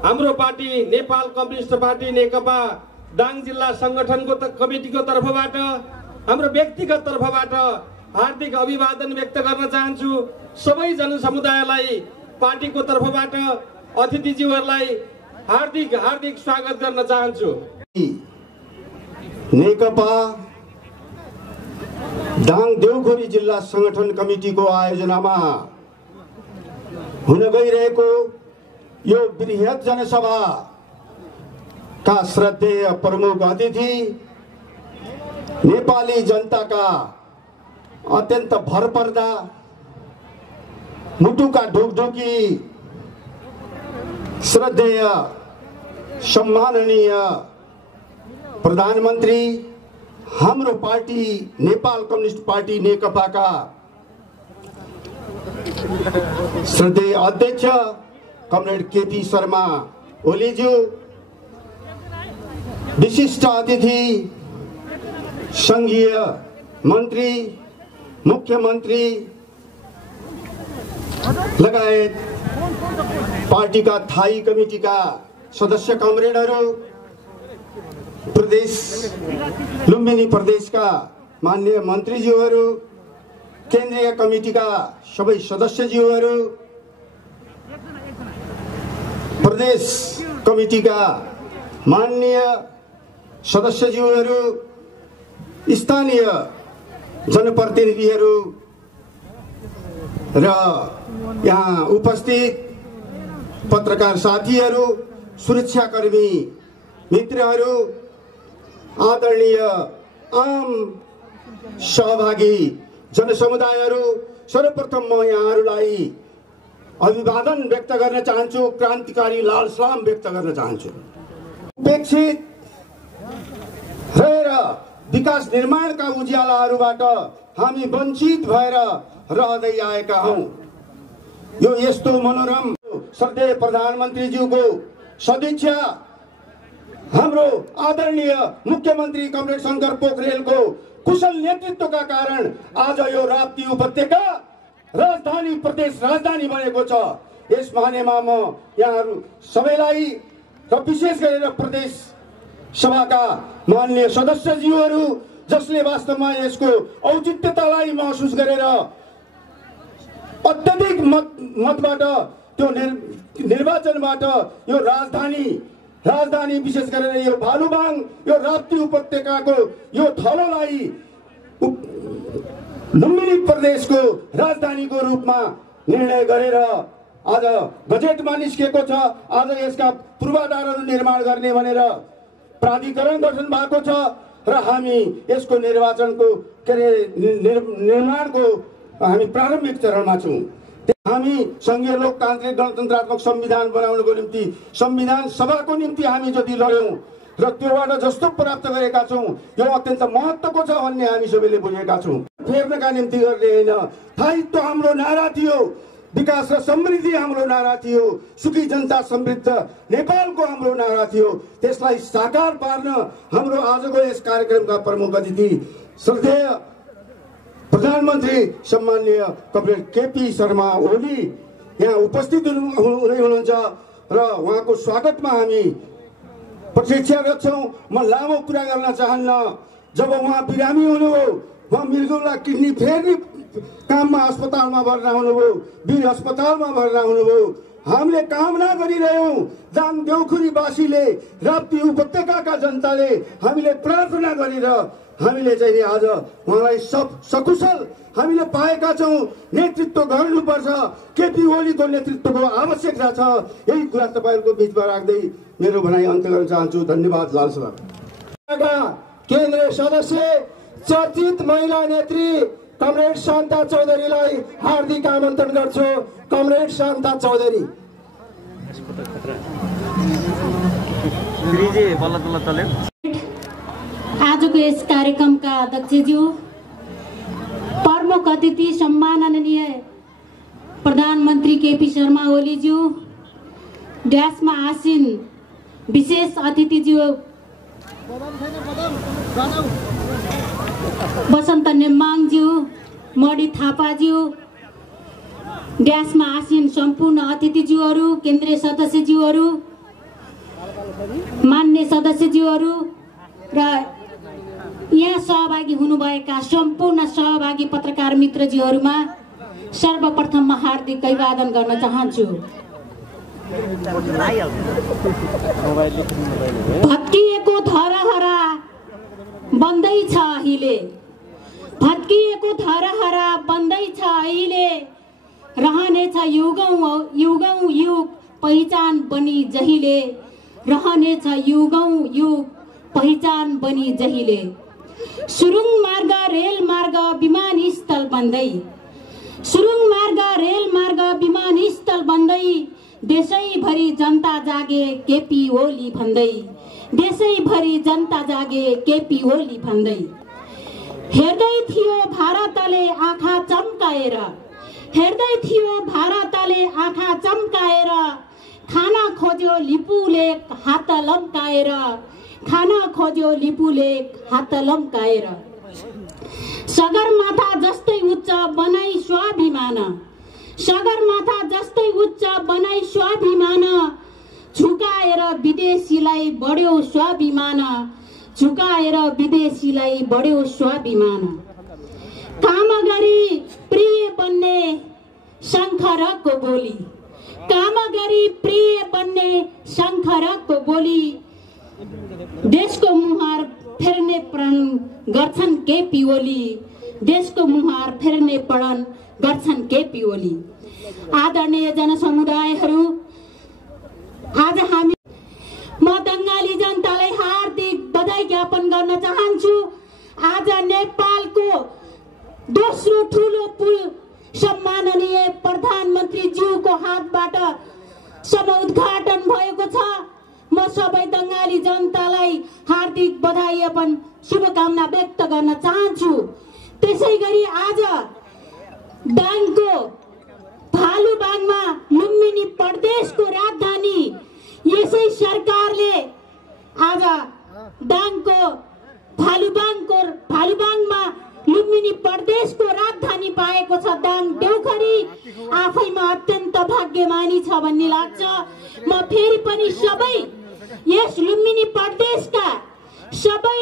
हाम्रो पार्टी नेपाल कम्युनिस्ट पार्टी नेकपा दाङ जिल्ला संगठनको कमिटीको तर्फबाट, हाम्रो व्यक्तिगत तर्फबाट हार्दिक अभिवादन व्यक्त गर्न चाहन्छु। सबै जनसमुदायलाई पार्टीको तर्फबाट अतिथिज्यूहरूलाई हार्दिक हार्दिक स्वागत गर्न चाहन्छु। नेकपा दाङ देउखुरी जिल्ला संगठन कमिटीको आयोजनामा हुन गइरहेको यो बृहत जनसभाका श्रद्धेय प्रमुख अतिथि, नेपाली जनताका अत्यन्त भरपर्दा मुटुका ढुकढुकी श्रद्धेय सम्माननीय प्रधानमन्त्री, हाम्रो पार्टी नेपाल कम्युनिस्ट पार्टी नेकपाका श्रद्धेय अध्यक्ष कमरेड केपी शर्मा ओलीज्यू, विशिष्ट अतिथि संघीय मन्त्री, मुख्यमन्त्री लगायत पार्टीका थाई कमिटीका सदस्य कमरेडहरू, प्रदेश लुम्बिनी प्रदेशका माननीय मन्त्रीज्यूहरू, केन्द्रीय कमिटीका सबै सदस्यज्यूहरू, प्रदेश कमिटीका माननीय सदस्यज्यूहरू, स्थानीय जनप्रतिनिधिहरू र यहाँ उपस्थित पत्रकार साथीहरू, सुरक्षाकर्मी मित्रहरू, आदरणीय आम सहभागी जनसमुदायहरू, सर्वप्रथम म यहाँहरूलाई अभिवादन व्यक्त गर्न चाहन्छु, क्रान्तिकारी लाल सलाम व्यक्त गर्न चाहन्छु। उपेक्षित रहेर विकास निर्माणका उज्यालाहरूबाट हामी वञ्चित भएर रहँदै आएका हौं। यो यस्तो मनोरम श्रद्धेय प्रधानमन्त्रीज्यूको सदिच्छा, हाम्रो आदरणीय मुख्यमन्त्री कमरेड शंकर पोखरेलको कुशल नेतृत्वका कारण आज यो राप्ती उपत्यका राजधानी प्रदेश राजधानी बनेको छ। यस मानेमा म यहाँहरू सबैलाई र विशेष गरेर प्रदेश सभाका माननीय सदस्यज्यूहरू जसले वास्तवमा यसको औचित्यतालाई महसुस गरेर अत्यधिक मतबाट त्यो निर्वाचनबाट यो राजधानी विशेष गरेर यो भालुबाङ यो राप्ती उपत्यकाको यो थलोलाई लुम्बिनी प्रदेशको राजधानीको रूपमा निर्णय गरेर आज बजेटमा निस्केको छ। आज यसका पूर्वाधारहरू निर्माण गर्ने भनेर प्राधिकरण गठन भएको छ र हामी यसको निर्वाचनको निर्माणको हामी प्रारम्भिक चरणमा छौं। हामी संघीय लोकतान्त्रिक गणतन्त्रात्मक संविधान बनाउनको निम्ति संविधान सभाको निम्ति हामी जति लड्यौं र त्योबाट जस्तो प्राप्त गरेका छौं यो अत्यन्त महत्त्वको छ भन्ने हामी सबैले बुझेका छौं। फेर्नका निम्ति गर्ने हैन, स्थायित्व हाम्रो नारा थियो, विकास र समृद्धि हाम्रो नारा थियो, सुखी जनता समृद्ध नेपालको हाम्रो नारा थियो। त्यसलाई साकार पार्न हाम्रो आजको यस कार्यक्रमका प्रमुख अतिथि श्रद्धेय प्रधानमन्त्री सम्माननीय कमरेड केपी शर्मा ओली यहाँ उपस्थित हुनुहुन्छ र उहाँको स्वागतमा हामी प्रतीक्षारत छौं। म लामो कुरा गर्न चाहन्न। जब उहाँ बिरामी हुनुभयो, उहाँ मृगौला किडनी फेर्ने काममा अस्पतालमा भर्ना हुनुभयो, वीर अस्पतालमा भर्ना हुनुभयो। हामीले कामना गरिरह्यौं, दाङ देउखुरीवासीले राप्ती उपत्यकाका जनताले हामीले प्रार्थना गरेर हामीले चाहिँ आज उहाँलाई सकुशल हामीले पाएका छौं। नेतृत्व गर्नुपर्छ, केपी ओलीको नेतृत्वको आवश्यकता छ। यही कुरा तपाईहरुको बीचमा राख्दै मेरो भनाइ अन्त्य गर्न चाहन्छु। धन्यवाद। लाल सलाम। केन्द्रीय सदस्य चर्चित महिला नेत्री कमरेड शान्ता चौधरीलाई हार्दिक आमन्त्रण गर्छु। कमरेड शान्ता चौधरी। आजको यस कार्यक्रमका अध्यक्षज्यू, प्रमुख अतिथि सम्माननीय प्रधानमन्त्री केपी शर्मा ओलीज्यू, ड्यासमा आसीन विशेष अतिथिज्यू बसन्त नेम्बाङज्यू, मडी थापाज्यू, ड्यासमा आसीन सम्पूर्ण अतिथिज्यूहरू, केन्द्रीय सदस्यज्यूहरू, मान्य सदस्यज्यूहरू र यहाँ सहभागी हुनुभएका सम्पूर्ण सहभागी पत्रकार मित्रज्यूहरूमा सर्वप्रथम म हार्दिक अभिवादन गर्न चाहन्छु। भत्किएको धरहरा बन्दैछ अहिले, भत्किएको धरहरा बन्दैछ अहिले, रहनेछ युगौं युगौं युग पहिचान बनी जहिले, रहनेछ युगौं युग पहिचान बनी जहिले। सुरुङ मार्ग रेल मार्ग विमानस्थल बन्दै, सुरुङ मार्ग रेल मार्ग विमानस्थल बन्दै, देशैभरि जनता जागे केपी ओली भन्दै, देशैभरि जनता जागे केपी ओली भन्दै। हेर्दै थियो भारतले आँखा चम्काएर, हेर्दै थियो भारतले आँखा चम्काएर, खाना खोज्यो लिपुले हात लम्काएर, खाना खोज्यो लिपुले हात लम्काएर। सगरमाथा जस्तै उच्च बनाई स्वाभिमान, सगरमाथा जस्तै उच्च बनाई स्वाभिमान, झुकाएर विदेशीलाई बढ्यो स्वाभिमान, झुकाएर विदेशीलाई बढ्यो स्वाभिमान। काम गरी प्रिय बन्ने शङ्खरको बोली, काम गरी प्रिय बन्ने शङ्खरको बोली, देशको मुहार फेर्ने प्रण गर्छन् केपी ओली, देशको मुहार फेर्ने प्रण गर्छन् केपी ओली। आदरणीय जनसमुदायहरू, आज हामी म बङ्गाली जनतालाई हार्दिक बधाई ज्ञापन गर्न चाहन्छु। आज नेपालको दोस्रो ठुलो पुल सम्माननीय प्रधानमन्त्री ज्यूको हात सभा उद्घाटन भएको छ। म सबै बङ्गाली जनतालाई हार्दिक बधाई एवं शुभकामना व्यक्त गर्न चाहन्छु। त्यसै गरी आज दाङको फालुबाङमा लुम्बिनी प्रदेशको राजधानी यसै सरकारले आज दाङको फालुबाङमा लुम्बिनी प्रदेशको राजधानी पाएको छ। दाङ देउखरी आफैमा अत्यन्त भाग्यमानी छ भन्ने लाग्छ। म फेरि पनि सबै यस लुम्बिनी प्रदेशका सबै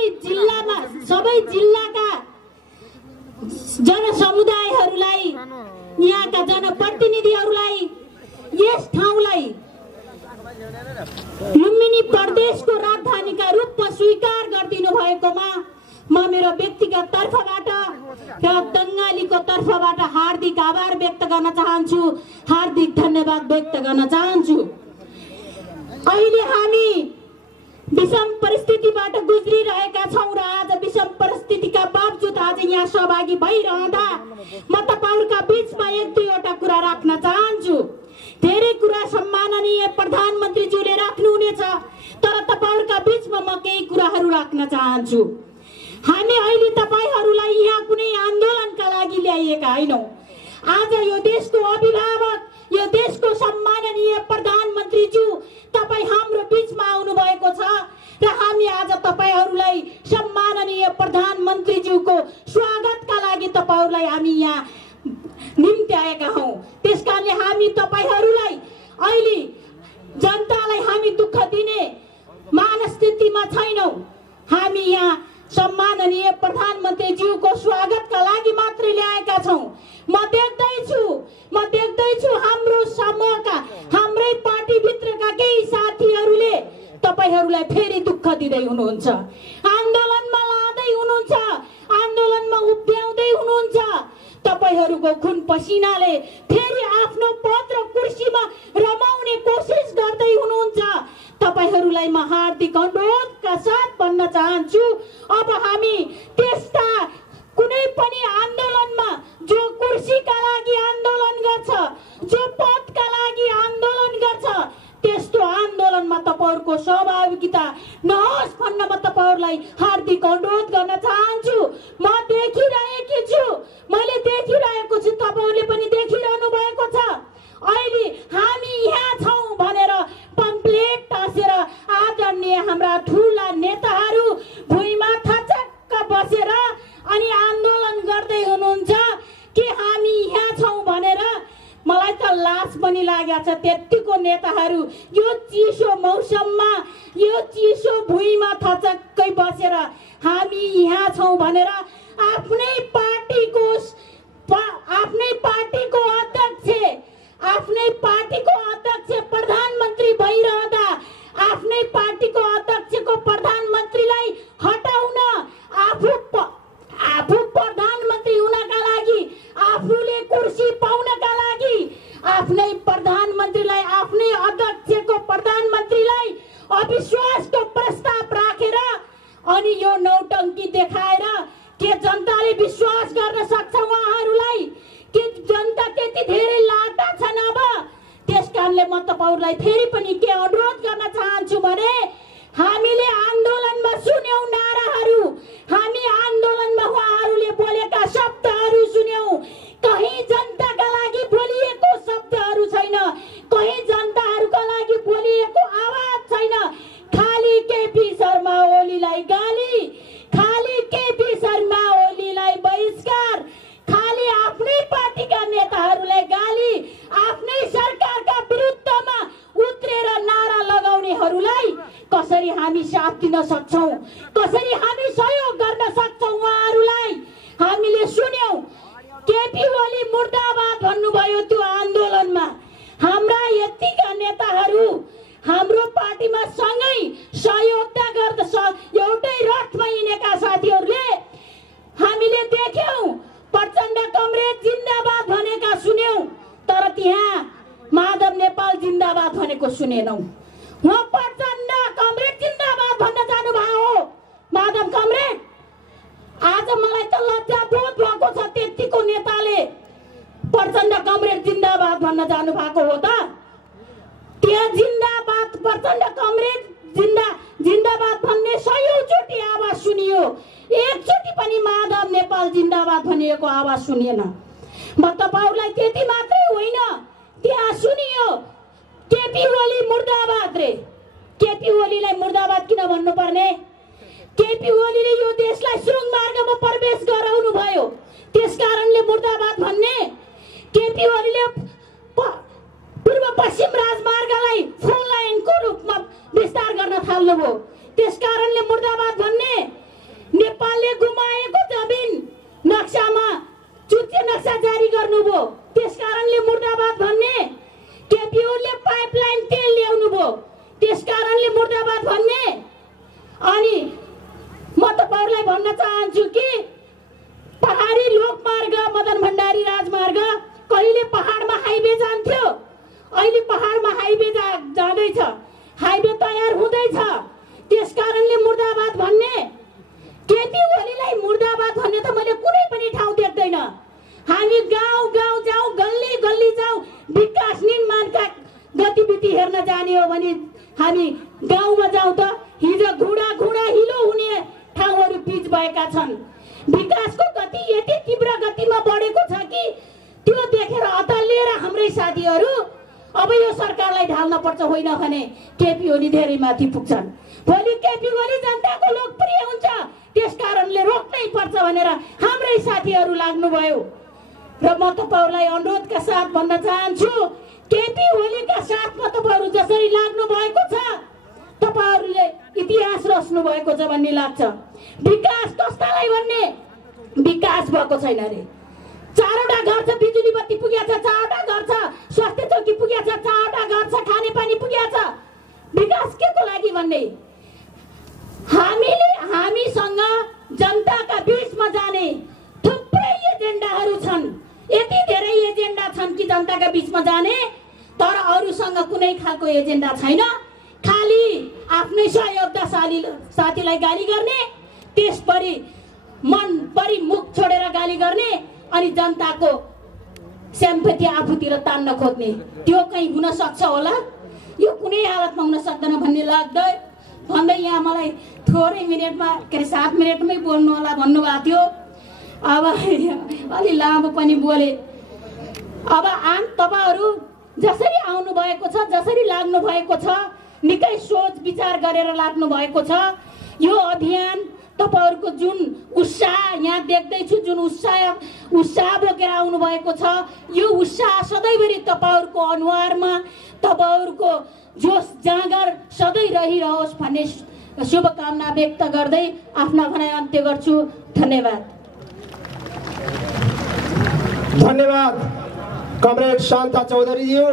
जिल्लाका जनसमुदायहरूलाई, यहाँका जनप्रतिनिधिहरूलाई यस ठाउँलाई लुम्बिनी प्रदेशको राजधानीका रूपमा स्वीकार गरिदिनु भएकोमा म मेरो व्यक्तिगत तर्फबाट र बङ्गालीको तर्फबाट हार्दिक आभार व्यक्त गर्न चाहन्छु, हार्दिक धन्यवाद व्यक्त गर्न चाहन्छु। अहिले हामी विषम परिस्थितिबाट गुज्रिरहेका छौँ र आज विषम परिस्थितिका बावजुद आज यहाँ सहभागी भइरहँदा म तपाईहरुका बीचमा एक दुईवटा कुरा राख्न चाहन्छु। धेरै कुरा सम्माननीय प्रधानमन्त्रीज्यूले राख्नुहुनेछ, तर तपाईहरुका बीचमा म केही कुराहरू राख्न चाहन्छु। हामी अहिले तपाईहरुलाई यहाँ कुनै आन्दोलनका लागि ल्याइएका हैनौं। आज यो देशको अभिभावक, यो देशको सम्माननीय प्रधानमन्त्रीज्यू तपाई हाम्रो बीचमा आउनु भएको छ र हामी आज तपाईहरुलाई सम्माननीय प्रधानमन्त्रीज्यूको स्वागतका लागि तपाईहरुलाई हामी यहाँ निम्ति आएका हौं। त्यसकारणले हामी तपाईहरुलाई अहिले जनतालाई हामी दुःख दिने मानस्थितिमा छैनौं। हामी यहाँ सम्माननीय प्रधानमन्त्रीज्यूको स्वागतका लागि मात्रै ल्याएका छौं। म देख्दैछु हाम्रो समूहका, हाम्रै पार्टी भित्रका केही साथीहरूले तपाईहरुलाई फेरि दुःख दिँदै हुनुहुन्छ, आन्दोलनमा लाँदै हुनुहुन्छ, आन्दोलनमा उभ्याउँदै हुनुहुन्छ। तपाईहरुको खुन पसिनाले फेरि आफ्नो पद र कुर्सीमा रमाउने कोसिस गर्दै हुनुहुन्छ। तपाईहरुलाई म हार्दिक अनुरोधका साथ भन्न चाहन्छु, अब हामी त्यस्ता कुनै पनि आन्दोलनमा जो कुर्सीका लागि आन्दोलन गर्छ, जो पदका लागि आन्दोलन गर्छ, त्यस्तो आन्दोलनमा तपाईहरुको सहभागिता नहोस् भन्न म तपाईहरुलाई हार्दिक अनुरोध गर्न चाहन्छु। म देखिरहेकी छु, मैले देखिरहेको छु, तपाईहरुले पनि देखिरहनु भएको छ। अहिले हामी यहाँ छौं भनेर पम्पलेट टाँसेर आदरणीय हाम्रा ठूला नेताहरू भुइँमा थचक्क बसेर अनि आन्दोलन गर्दै हुनुहुन्छ कि हामी यहाँ छौं भनेर। मलाई त लाज पनि लागेको छ त्यतिको नेताहरू यो चिसो मौसममा, यो चिसो भुइँमा थचक्कै बसेर हामी यहाँ छौं भनेर आफ्नै पार्टीको अध्यक्ष प्रधानमन्त्री भइरहँदा आफ्नै पार्टीको अध्यक्षको प्रधानमन्त्रीलाई हटाउन, आफू प्रधानमन्त्री हुनका लागि, आफूले कुर्सी पाउनका लागि आफ्नै प्रधानमन्त्रीलाई, आफ्नै अध्यक्षको प्रधानमन्त्रीलाई अविश्वासको प्रस्ताव राखेर अनि यो नौटङ्की देखाएर के जनताले विश्वास गर्न सक्छ उहाँहरूलाई? के जनता त्यति धेरै लाटा छन्? अब त्यसकारणले म तपाईहरुलाई फेरि पनि के अनुरोध गर्न चाहन्छु भने हामीले आन्दोलनमा सुन्यौं नाराहरू, हामी आन्दोलनमा उहाँहरूले बोलेका शब्दहरू सुन्यौं। कहीँ जनताका लागि बोलिएको शब्दहरू छैन, कहीँ जनताहरूका लागि बोलिएको आवाज छैन। खाली केपी शर्मा ओलीलाई गाली, खाली केपी शर्मा ओलीलाई बहिष्कार, खाली आफ्नै पार्टीका नेताहरूलाई गाली, आफ्नै सरकारका विरुद्धमा उत्रेर नारा लगाउनेहरूलाई कसरी हामी साथ दिन सक्छौं, कसरी हामी सहयोग गर्न सक्छौं उहाँहरूलाई? हामीले सुन्यौं केपी ओली मुर्दाबाद भन्नुभयो त्यो आन्दोलनमा। हाम्रा यतिका नेताहरू हाम्रो पार्टीमा सँगै सहयोगिता गर्दछ, एउटै रथमा हिँडेका साथीहरूले हामीले देख्यौं। प्रचण्ड कमरेड जिन्दाबाद भनेका सुन्यौं, तर त्यहाँ माधव नेपाल जिन्दाबाद भनेको सुनेनौं। उहाँ प्रचण्ड कमरेड जिन्दाबाद भन्न जानुभयो हो माधव कमरेड। आज मलाई त लज्जा बोध भएको छ त्यतिको नेताले प्रचण्ड कमरेड जिन्दाबाद भन्न जानु भएको हो त। त्यहाँ जिन्दाबाद प्रचण्ड कमरेड जिन्दाबाद भन्ने 100औं चोटि आवाज सुनियो, एकचोटि पनि माधव नेपाल जिन्दाबाद भनिएको आवाज सुनिएन। म तपाईहरुलाई त्यति मात्रै होइन, त्यहाँ सुनियो केपी ओली मुर्दाबाद रे। केपी ओलीलाई मुर्दाबाद किन भन्नु पर्ने? केपी ओलीले यो देशलाई सुरुङ मार्गमा प्रवेश गराउनु भयो, त्यसकारणले मुर्दाबाद भन्ने। केपी ओलीले पूर्व पश्चिम राजमार्गलाई 4 लाइनको रूपमा विस्तार गर्न थाल्नुभयो, त्यसकारणले मुर्दाबाद भन्ने। नेपालले गुमाएको जमिन नक्सामा चुच्चे नक्सा जारी गर्नुभयो, त्यसकारणले मुर्दाबाद भन्ने। केपी ओलीले पाइपलाइन तेल ल्याउनु भयो, त्यसकारणले मुर्दाबाद भन्ने। अनि म तपाईहरुलाई भन्न चाहन्छु कि पहाडी लोकमार्ग मदन भण्डारी राजमार्ग कहिले पहाडमा हाइवे जान्थ्यो, अहिले पहाडमा हाइवे जाँदैछ, हाइवे तयार हुँदैछ, त्यसकारणले मुर्दाबाद भन्ने। केपी ओलीलाई मुर्दाबाद भन्ने त मैले कुनै पनि ठाउँ देख्दैन। हामी गाउँ गाउँ जाउँ, गल्ली गल्ली जाउँ, विकास निर्माणका गतिविधि हेर्न जाने हो भने हामी गाउँमा जाउँ त हिजो घुडा हिलो हुने ठाउँहरू पिच भएका छन्। विकासको गति यति तीव्र गतिमा बढेको छ कि त्यो देखेर अत्तालिएर हाम्रै साथीहरू अब यो सरकारलाई ढाल्न पर्छ, होइन भने केपी ओली धेरै माथि पुग्छन्। भोलि केपी ओली जनताको लोकप्रिय हुन्छ, त्यसकारणले रोक्नै पर्छ भनेर हाम्रै साथीहरू लाग्नुभयो। र म तपाईहरुलाई अनुरोधका साथ भन्न चाहन्छु, केपी ओलीका साथमा तपाईहरु जसरी लाग्नु भएको छ, तपाईहरुले इतिहास रच्नु भएको छ भन्ने लाग्छ। विकास कस्तालाई भन्ने? विकास भएको छैन रे। 4वटा घर छ, बिजुली बत्ती पुगेको छ, 4वटा घर छ, स्वास्थ्य चौकी पुगेको छ, 4वटा घर छ, खाने पानी पुगेको छ। विकास केको लागि भन्ने? हामीसँग जनताका बीचमा जाने थुप्रै एजेन्डाहरू छन्, यति धेरै एजेन्डा छन् कि जनताका बीचमा जाने, तर अरूसँग कुनै खालको एजेन्डा छैन। खाली आफ्नै सहयोगका साथीलाई गाली गर्ने, त्यसपछि मनपरी मुख छोडेर गाली गर्ने, अनि जनताको स्याम्पथी आफूतिर तान्न खोज्ने। त्यो कहीं हुन सक्छ होला? यो कुनै हालतमा हुन सक्दैन भन्ने भन्दै यहाँ मलाई थोरै मिनेटमा 7 मिनेटमै बोल्नु होला भन्नुभएको थियो। अब अलि लामो पनि बोले। अब तपाईहरु जसरी आउनु भएको छ, जसरी लाग्नु भएको छ, निकै सोच विचार गरेर लाग्नु भएको छ। यो अभियान तपाईहरुको जुन उत्साह यहाँ देख्दैछु, जुन उत्साह बोकेर आउनु भएको छ, यो उत्साह सधैँभरि तपाईहरुको अनुहारमा, तपाईहरुको जोश जाँगर सधैँ रहिरहोस् भन्ने शुभकामना व्यक्त गर्दै आफ्ना भनाइ अन्त्य गर्छु। धन्यवाद। धन्यवाद कमरेड शान्ता चौधरीज्यू।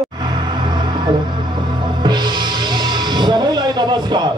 सबैलाई नमस्कार।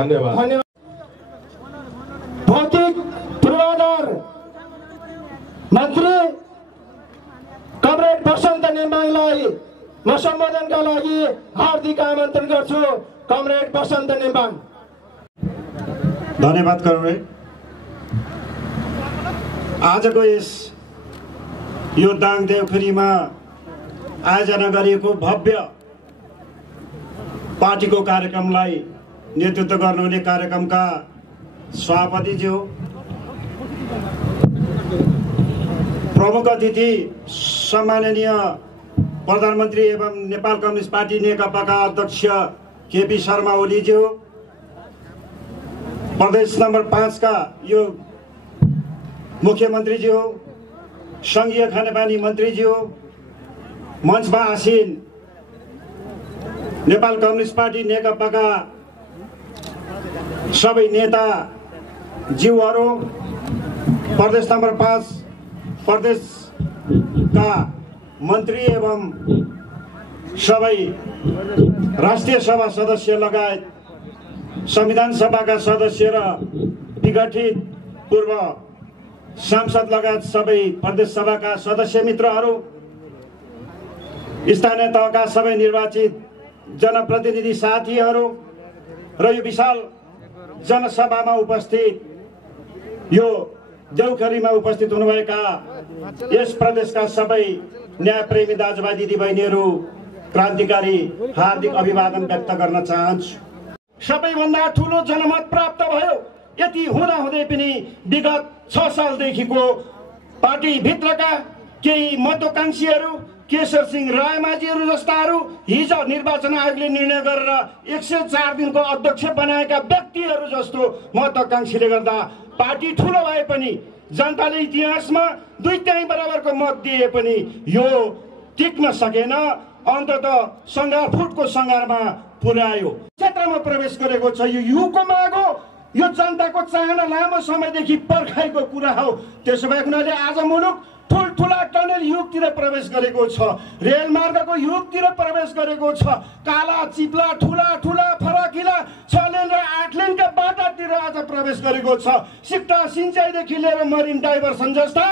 धन्यवाद। भौतिक पूर्वाधार मन्त्री कमरेड बसन्त नेम्बाङलाई म सम्बोधनका लागि हार्दिक आमन्त्रण गर्छु। कमरेड बसन्त नेम्बाङ। धन्यवाद कमरेड। आजको यो दाङ देउखुरीमा आयोजना गरिएको भव्य पार्टीको कार्यक्रमलाई नेतृत्व गर्नुहुने कार्यक्रमका सभापतिज्यू, प्रमुख अतिथि सम्माननीय प्रधानमन्त्री एवं नेपाल कम्युनिस्ट पार्टी नेकपाका अध्यक्ष केपी शर्मा ओलीज्यू, प्रदेश नम्बर 5 का यो मुख्यमन्त्रीज्यू, संघीय खानेपानी मन्त्रीज्यू, मञ्चमा आसीन नेपाल कम्युनिस्ट पार्टी नेकपाका सबै नेता ज्यूहरू, प्रदेश नम्बर 5 प्रदेशका मन्त्री एवं सबै राष्ट्रिय सभा सदस्य लगायत संविधान सभाका सदस्य र विघटित पूर्व सांसद लगायत सबै प्रदेश सभाका सदस्य मित्रहरू, स्थानीय तहका सबै निर्वाचित जनप्रतिनिधि साथीहरू र यो विशाल जनसभामा उपस्थित यो देउखरीमा उपस्थित हुनुभएका यस प्रदेशका सबै न्यायप्रेमी दाजुभाइ दिदीबहिनीहरू, क्रान्तिकारी हार्दिक अभिवादन व्यक्त गर्न चाहन्छु। सबैभन्दा ठुलो जनमत प्राप्त भयो। यति हुँदाहुँदै पनि विगत 6 सालदेखिको पार्टीभित्रका केही महत्त्वाकांक्षीहरू, केशर सिंह रायमाझीहरू जस्ताहरू हिजो निर्वाचन आयोगले निर्णय गरेर 104 दिनको अध्यक्ष बनाएका व्यक्तिहरू जस्तो महत्त्वाकांक्षीले गर्दा पार्टी ठुलो भए पनि जनताले इतिहासमा 2/3 बराबरको मत दिए पनि यो टिक्न सकेन। अन्ततः सङ्घार फुटको सङ्घारमा पुर्यायो। क्षेत्रमा प्रवेश गरेको छ। यो युगको माग हो। यो जनताको चाहना लामो समयदेखि पर्खाइको कुरा हो। त्यसो भए उनीहरूले आज मुलुक ठुल्ठुला टनल युगतिर प्रवेश गरेको छ, रेलमार्गको युगतिर प्रवेश गरेको छ, काला चिप्ला ठुला ठुला फराकिला 6 लेन र 8 लेनका बाटातिर आज प्रवेश गरेको छ। सिक्टा सिंचाइदेखि लिएर मरिन डाइभर्सन जस्ता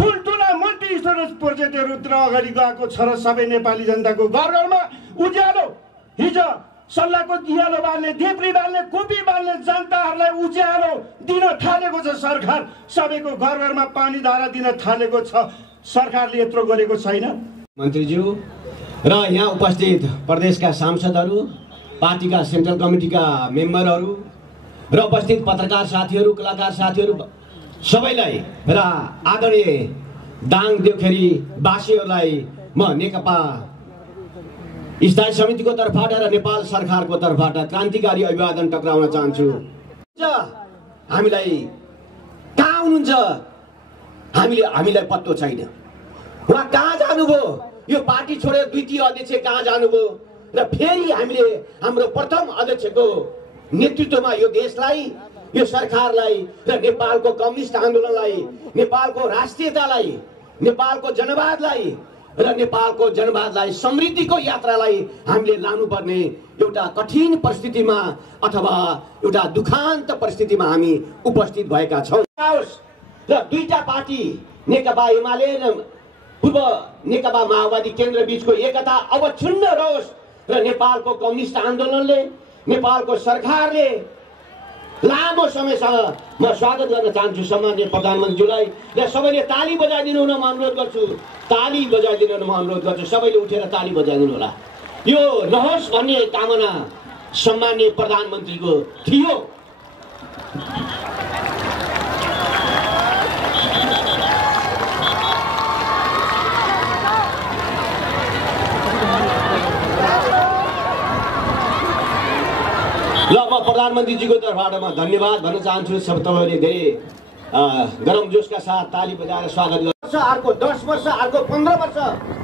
ठुल्ठुला मल्टी स्टोरेज प्रोजेक्टहरूतिर अगाडि गएको छ र सबै नेपाली जनताको घर घरमा उज्यालो, हिजो सल्लाहको दियालो बाल्ने, ढेप्री बाल्ने, कोपी बाल्ने जनताहरूलाई उज्यालो दिन थालेको छ सरकार। सबैको घर घरमा पानी धारा दिन थालेको छ। सरकारले यत्रो गरेको छैन। मन्त्रीज्यू र यहाँ उपस्थित प्रदेशका सांसदहरू, पार्टीका सेन्ट्रल कमिटीका मेम्बरहरू र उपस्थित पत्रकार साथीहरू, कलाकार साथीहरू सबैलाई र आदरणीय दाङ देउखेरी वासीहरूलाई म नेकपा स्थायी समितिको तर्फबाट र नेपाल सरकारको तर्फबाट क्रान्तिकारी अभिवादन टक्राउन चाहन्छु। हामीलाई कहाँ हुनुहुन्छ हामीलाई पत्तो छैन। उहाँ कहाँ जानुभयो? यो पार्टी छोडेर द्वितीय अध्यक्ष कहाँ जानुभयो? र फेरि हामीले हाम्रो प्रथम अध्यक्षको नेतृत्वमा यो देशलाई, यो सरकारलाई र नेपालको कम्युनिस्ट आन्दोलनलाई, नेपालको राष्ट्रियतालाई, नेपालको जनवादलाई र नेपालको जनवादलाई समृद्धिको यात्रालाई हामीले लानुपर्ने एउटा कठिन परिस्थितिमा अथवा एउटा दुखान्त परिस्थितिमा हामी उपस्थित भएका छौँ। र दुईटा पार्टी नेकपा एमाले र पूर्व नेकपा माओवादी केन्द्र बीचको एकता अब क्षुण्ण रहोस् र नेपालको कम्युनिस्ट आन्दोलनले, नेपालको सरकारले लामो समयसम्म म स्वागत गर्न चाहन्छु सम्माननीय प्रधानमन्त्रीज्यूलाई र सबैले ताली बजाइदिनु हुन म अनुरोध गर्छु। ताली बजाइदिनु हुन म अनुरोध गर्छु। सबैले उठेर ताली बजाइदिनु होला। यो रहोस् भन्ने कामना सम्माननीय प्रधानमन्त्रीको थियो। ल म प्रधानमन्त्रीजीको तर्फबाट म धन्यवाद भन्न चाहन्छु। सब तपाईँले धेरै गरम जोसका साथ ताली बजाएर स्वागत गर्छ। अर्को 10 वर्ष, अर्को 15 वर्ष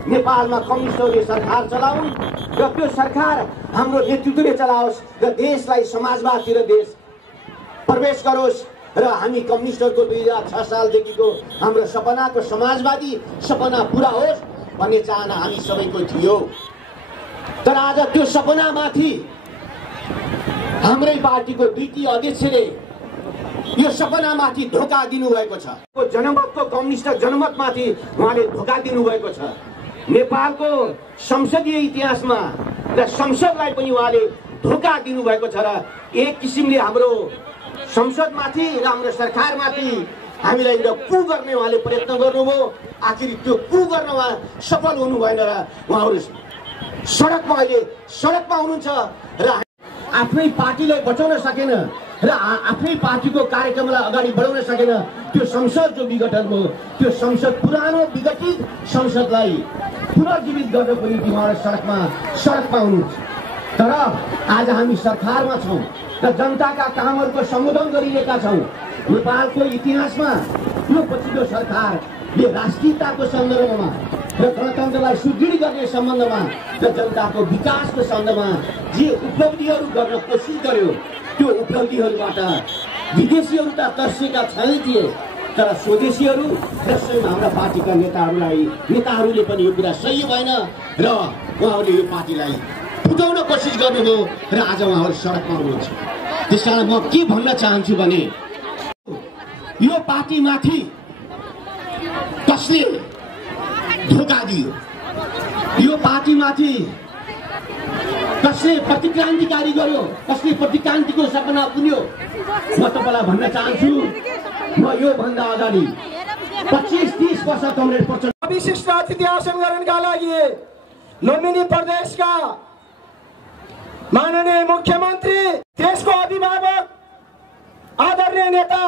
नेपालमा कम्युनिस्टहरूले सरकार चलाउन् र त्यो सरकार हाम्रो नेतृत्वले चलाओस् र देशलाई समाजवादतिर देश प्रवेश गरोस् र हामी कम्युनिस्टहरूको 2006 सालदेखिको हाम्रो सपनाको समाजवादी सपना पुरा होस् भन्ने चाहना हामी सबैको थियो। तर आज त्यो सपनामाथि हाम्रै पार्टीको द्वितीय अध्यक्षले यो सपनामाथि धोका दिनुभएको छ। जनमतको कम्युनिस्ट जनमतमाथि उहाँले धोका दिनुभएको छ। नेपालको संसदीय इतिहासमा र संसदलाई पनि उहाँले धोका दिनुभएको छ र एक किसिमले हाम्रो संसदमाथि र हाम्रो सरकारमाथि हामीलाई कु गर्ने उहाँले प्रयत्न गर्नुभयो। आखिर त्यो कु गर्न उहाँ सफल हुनु भएन र उहाँहरू सडकमा हुनुहुन्छ र आफ्नै पार्टीलाई बचाउन सकेन र आफ्नै पार्टीको कार्यक्रमलाई अगाडि बढाउन सकेन। त्यो संसद जो विघटन भयो, त्यो संसद पुरानो विघटित संसदलाई पुनर्जीवित गर्नको निम्ति उहाँहरू सडकमा हुनुहुन्छ। तर आज हामी सरकारमा छौँ र जनताका कामहरूको सम्बोधन गरिरहेका छौँ। नेपालको इतिहासमा यो पछिल्लो सरकारले राष्ट्रियताको सन्दर्भमा र गणतन्त्रलाई सुदृढ गर्ने सम्बन्धमा र जनताको विकासको सन्दर्भमा जे उपलब्धिहरू गर्न कोसिस गर्यो, त्यो उपलब्धिहरूबाट विदेशीहरू त तर्सिएका छैन थिए, तर स्वदेशीहरू र स्वयं हाम्रा पार्टीका नेताहरूले पनि यो कुरा सही भएन र उहाँहरूले यो पार्टीलाई फुटाउन कोसिस गर्नुभयो र आज उहाँहरू सडकमा हुनुहुन्छ। त्यस कारण म के भन्न चाहन्छु भने यो पार्टीमाथि कसले धोका दियो, यो पार्टीमाथि कसले प्रतिक्रान्तिकारी गर्यो, कसले प्रतिक्रान्तिको सपना पुन्यो, म तपाईँलाई भन्न चाहन्छु। म यो भन्दा अगाडि 25-30 वर्ष कमरेड प्रचण्ड विशिष्ट अतिथि आसन ग्रहणका लागि लुम्बिनी प्रदेशका माननीय मुख्यमन्त्री, देशको अभिभावक, आदरणीय नेता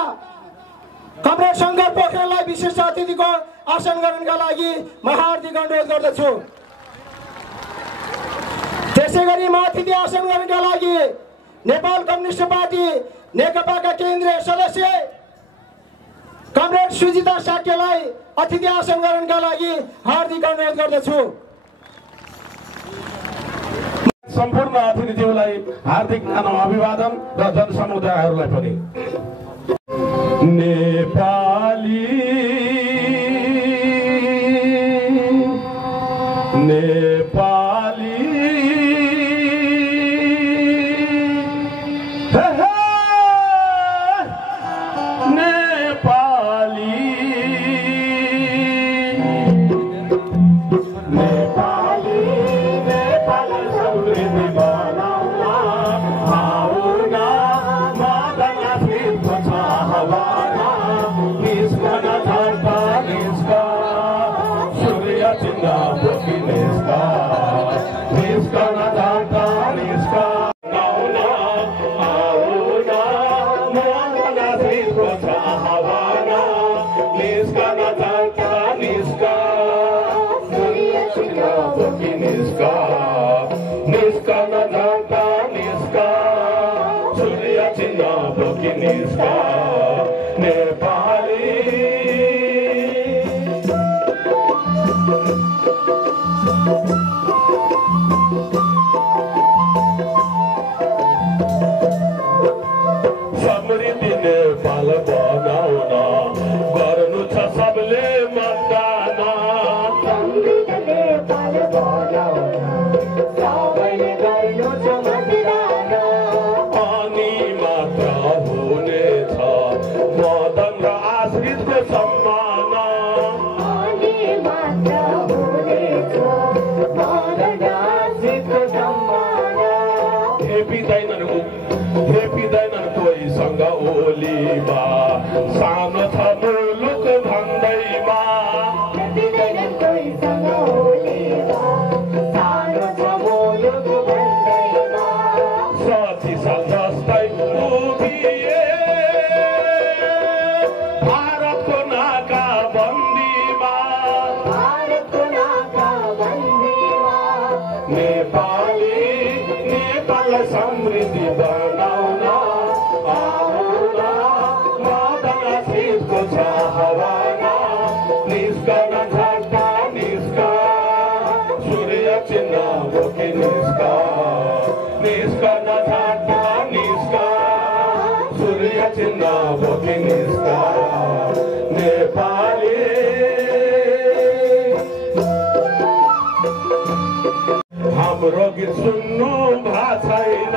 कमरेड शङ्कर पोखरेललाई विशिष्ट अतिथिको आसन ग्रहणका लागि म हार्दिक अनुरोध गर्दछु। त्यसै गरी म अतिथि आसन ग्रहणका लागि नेपाल कम्युनिस्ट पार्टी नेकपाका केन्द्रीय सदस्य कमरेड सुजिता साक्यलाई अतिथि आसन ग्रहणका लागि हार्दिक अनुरोध गर्दछु। सम्पूर्ण अतिथिज्यूलाई हार्दिक अभिवादन र जनसमुदायहरूलाई पनि। नेपाली हाम्रो गीत सुन्नु भएको छैन।